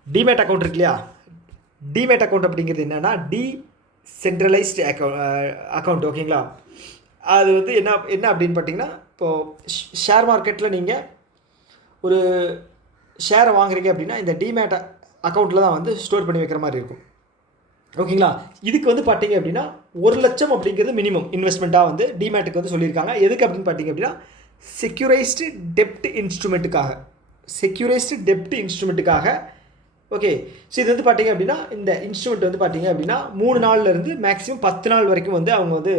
டிமேட் அக்கௌண்ட் இருக்கு இல்லையா. டிமேட் அக்கௌண்ட் அப்படிங்கிறது என்னென்னா டீசென்ட்ரலைஸ்டு அக்கௌண்ட். ஓகேங்களா. அது வந்து என்ன அப்படின்னு பார்த்தீங்கன்னா இப்போது ஷேர் மார்க்கெட்டில் நீங்கள் ஒரு ஷேரை வாங்குறீங்க அப்படின்னா இந்த டிமேட் அக்கௌண்ட்டில் தான் வந்து ஸ்டோர் பண்ணி வைக்கிற மாதிரி இருக்கும். ஓகேங்களா. இதுக்கு வந்து பார்த்தீங்க அப்படின்னா 1 லட்சம் அப்படிங்கிறது மினிமம் இன்வெஸ்ட்மெண்ட்டாக வந்து டிமேட்டுக்கு வந்து சொல்லியிருக்காங்க. எதுக்கு அப்படின்னு பார்த்தீங்க அப்படின்னா செக்யூரைஸ்டு டெப்ட் இன்ஸ்ட்ருமெண்ட்டுக்காக. ஓகே. ஸோ இது வந்து பார்த்தீங்க அப்படின்னா இந்த இன்ஸ்ட்ருமெண்ட் வந்து பார்த்தீங்க அப்படின்னா 3 நாள்லேருந்து மேக்ஸிமம் 10 நாள் வரைக்கும் வந்து அவங்க வந்து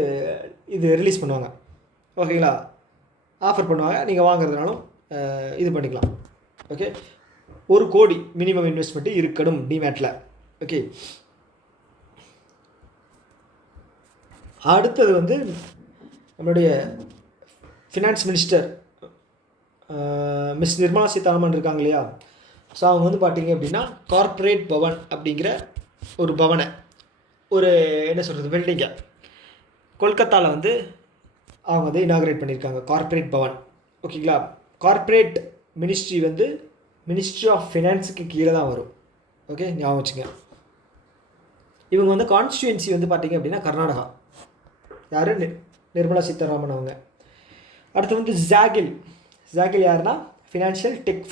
இது ரிலீஸ் பண்ணுவாங்க. ஓகேங்களா. ஆஃபர் பண்ணுவாங்க, நீங்கள் வாங்குறதுனாலும் இது பண்ணிக்கலாம். ஓகே. 1 கோடி மினிமம் இன்வெஸ்ட்மெண்ட்டு இருக்கணும் டிமேட்டில். ஓகே. அடுத்தது வந்து நம்மளுடைய finance minister miss Nirmala Sitharaman இருக்காங்க இல்லையா. ஸோ அவங்க வந்து பார்த்தீங்க அப்படின்னா கார்ப்பரேட் பவன் அப்படிங்கிற ஒரு பவனை, ஒரு என்ன சொல்கிறது பில்டிங்கை கொல்கத்தாவில் வந்து அவங்க வந்து இனாக்ரேட் பண்ணியிருக்காங்க, கார்ப்பரேட் பவன். ஓகேங்களா. கார்ப்பரேட் மினிஸ்ட்ரி வந்து மினிஸ்ட்ரி ஆஃப் ஃபினான்ஸுக்கு கீழே தான் வரும். ஓகே, ஞாபகம் வச்சுங்க. இவங்க வந்து கான்ஸ்டியூன்சி வந்து பார்த்தீங்க அப்படின்னா கர்நாடகா. யார்? நிர்மலா சீதாராமன் அவங்க. அடுத்து வந்து ஜாகில் யாருன்னா ஃபினான்ஷியல் டெக்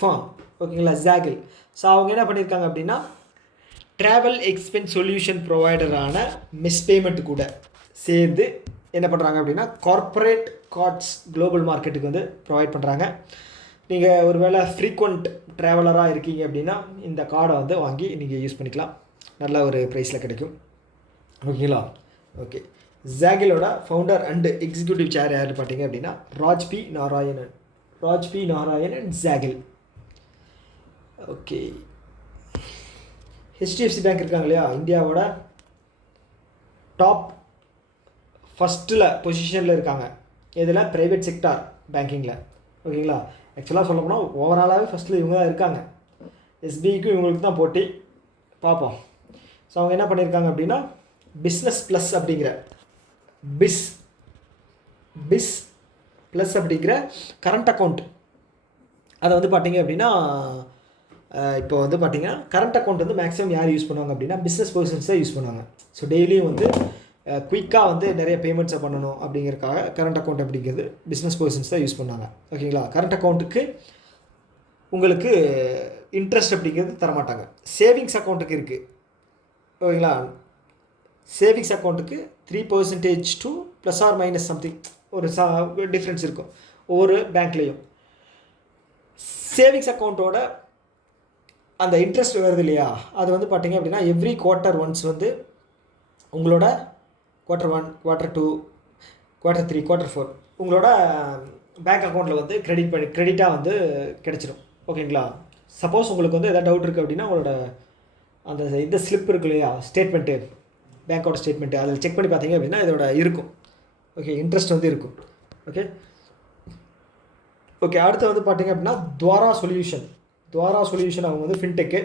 ஃபார்ம். ஓகேங்களா. ஜாகில். ஸோ அவங்க என்ன பண்ணியிருக்காங்க அப்படின்னா ட்ராவல் எக்ஸ்பென்ஸ் சொல்யூஷன் ப்ரொவைடரான மிஸ்பேமெண்ட் கூட சேர்ந்து என்ன பண்ணுறாங்க அப்படின்னா கார்ப்பரேட் கார்ட்ஸ் குளோபல் மார்க்கெட்டுக்கு வந்து ப்ரொவைட் பண்ணுறாங்க. நீங்கள் ஒரு வேளை ஃப்ரீக்வெண்ட் ட்ராவலராக இருக்கீங்க அப்படின்னா இந்த கார்டை வந்து வாங்கி நீங்கள் யூஸ் பண்ணிக்கலாம், நல்ல ஒரு ப்ரைஸில் கிடைக்கும். ஓகேங்களா. ஓகே. ஜாகிலோட ஃபவுண்டர் அண்டு எக்ஸிக்யூட்டிவ் சேர் யாருன்னு பார்த்தீங்க அப்படின்னா Raj P Narayanan Zaggle. Okay. HDFC bank இருக்காங்க இல்லையா, இந்தியாவோட டாப் ஃபஸ்ட்டில் பொசிஷனில் இருக்காங்க. இதில் ப்ரைவேட் செக்டார் பேங்கிங்கில். ஓகேங்களா. ஆக்சுவலாக சொல்ல போனால் ஓவராலாகவே ஃபஸ்ட்டில் இவங்க தான் இருக்காங்க. எஸ்பிஐக்கும் இவங்களுக்கு தான் போட்டி. பார்ப்போம். ஸோ அவங்க என்ன பண்ணியிருக்காங்க அப்படின்னா பிஸ்னஸ் ப்ளஸ் அப்படிங்கிற கரண்ட் அக்கௌண்ட் அதை வந்து பார்த்தீங்க அப்படின்னா இப்போ வந்து பார்த்தீங்கன்னா கரண்ட் அக்கௌண்ட் வந்து மேக்ஸிமம் யார் யூஸ் பண்ணுவாங்க அப்படின்னா பிஸ்னஸ் பர்சன்ஸ் தான் யூஸ் பண்ணுவாங்க. ஸோ டெய்லியும் வந்து குயிக்காக வந்து நிறைய பேமெண்ட்ஸை பண்ணணும் அப்படிங்கிறதுக்காக கரண்ட் அக்கௌண்ட் அப்படிங்கிறது பிஸ்னஸ் பர்சன்ஸ் தான் யூஸ் பண்ணாங்க. ஓகேங்களா. கரண்ட் அக்கௌண்ட்டுக்கு உங்களுக்கு இன்ட்ரெஸ்ட் அப்படிங்கிறது தரமாட்டாங்க. சேவிங்ஸ் அக்கௌண்ட்டுக்கு இருக்குது. ஓகேங்களா. சேவிங்ஸ் அக்கௌண்ட்டுக்கு 3% to ± சம்திங் ஒரு டிஃப்ரென்ஸ் இருக்கும் ஒவ்வொரு பேங்க்லேயும். சேவிங்ஸ் அக்கௌண்ட்டோட அந்த இன்ட்ரெஸ்ட் வருது இல்லையா, அது வந்து பார்த்தீங்க அப்படின்னா எவ்ரி குவார்ட்டர் ஒன்ஸ் வந்து உங்களோட Q1, Q2, Q3, Q4 உங்களோட பேங்க் அக்கௌண்ட்டில் வந்து கிரெடிட்டாக வந்து கிடச்சிடும். ஓகேங்களா. சப்போஸ் உங்களுக்கு வந்து எதாவது டவுட் இருக்குது அப்படின்னா உங்களோட அந்த இந்த ஸ்லிப் இருக்கு இல்லையா, ஸ்டேட்மெண்ட்டு, பேங்க்கோட ஸ்டேட்மெண்ட்டு, அதில் செக் பண்ணி பார்த்தீங்க அப்படின்னா இதோட இருக்கும். ஓகே. இன்ட்ரெஸ்ட் வந்து இருக்கும். ஓகே. அடுத்து வந்து பார்த்தீங்க அப்படின்னா துவாரா சொல்யூஷன் அவங்க வந்து ஃபின்டெக்கு.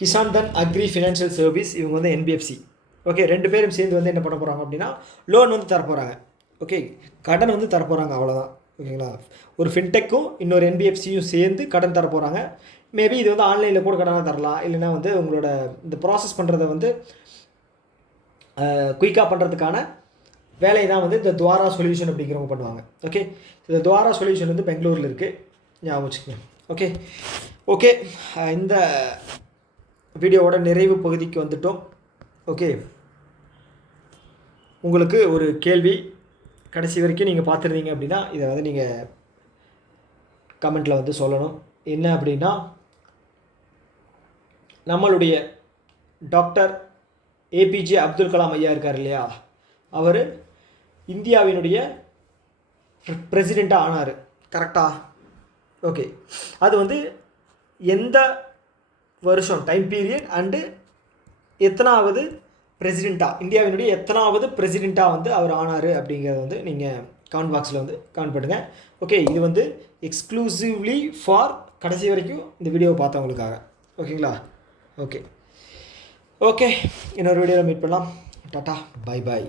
கிசான் தன் அக்ரி ஃபினான்ஷியல் சர்வீஸ் இவங்க வந்து என்பிஎஃப்சி. ஓகே. 2 பேரும் சேர்ந்து வந்து என்ன பண்ண போகிறாங்க அப்படின்னா லோன் வந்து தரப்போகிறாங்க. ஓகே. கடன் வந்து தரப்போகிறாங்க, அவ்வளோதான். ஓகேங்களா. ஒரு ஃபின்டெக்கும் இன்னொரு என்பிஎஃப்சியும் சேர்ந்து கடன் தரப்போகிறாங்க. மேபி இது வந்து ஆன்லைனில் கூட கடனாக தரலாம், இல்லைனா வந்து உங்களோட இந்த ப்ராசஸ் பண்ணுறதை வந்து குயிக்காக பண்ணுறதுக்கான வேலையை தான் வந்து இந்த துவாரா சொல்யூஷன் அப்படிங்கிறவங்க பண்ணுவாங்க. ஓகே. இந்த துவாரா சொல்யூஷன் வந்து பெங்களூரில் இருக்குது, ஞாபகம் வச்சுக்கோங்க. ஓகே. இந்த வீடியோவோட நிறைவு பகுதிக்கு வந்துட்டோம். ஓகே. உங்களுக்கு ஒரு கேள்வி கடைசி வரைக்கும் நீங்கள் பார்த்துருந்தீங்க அப்படின்னா இதை வந்து நீங்கள் கமெண்ட்டில் வந்து சொல்லணும். என்ன அப்படின்னா நம்மளுடைய டாக்டர் ஏபிஜே அப்துல் கலாம் ஐயா இருக்கார் இல்லையா, அவர் இந்தியாவினுடைய பிரசிடெண்ட்டாக ஆனார். கரெக்டாக? ஓகே. அது வந்து எந்த வருஷம் டைம் பீரியட் அண்டு எத்தனாவது பிரசிடெண்ட்டாக இந்தியாவினுடைய எத்தனாவது பிரசிடெண்ட்டாக வந்து அவர் ஆனார் அப்படிங்கிறத வந்து நீங்கள் கமெண்ட் பாக்ஸில் வந்து கமெண்ட் பண்ணுங்கள். ஓகே, இது வந்து எக்ஸ்க்ளூசிவ்லி ஃபார் கடைசி வரைக்கும் இந்த வீடியோவை பார்த்தவங்களுக்காக. ஓகேங்களா? ஓகே, இன்னொரு வீடியோவில் மீட் பண்ணலாம். Tata, bye bye.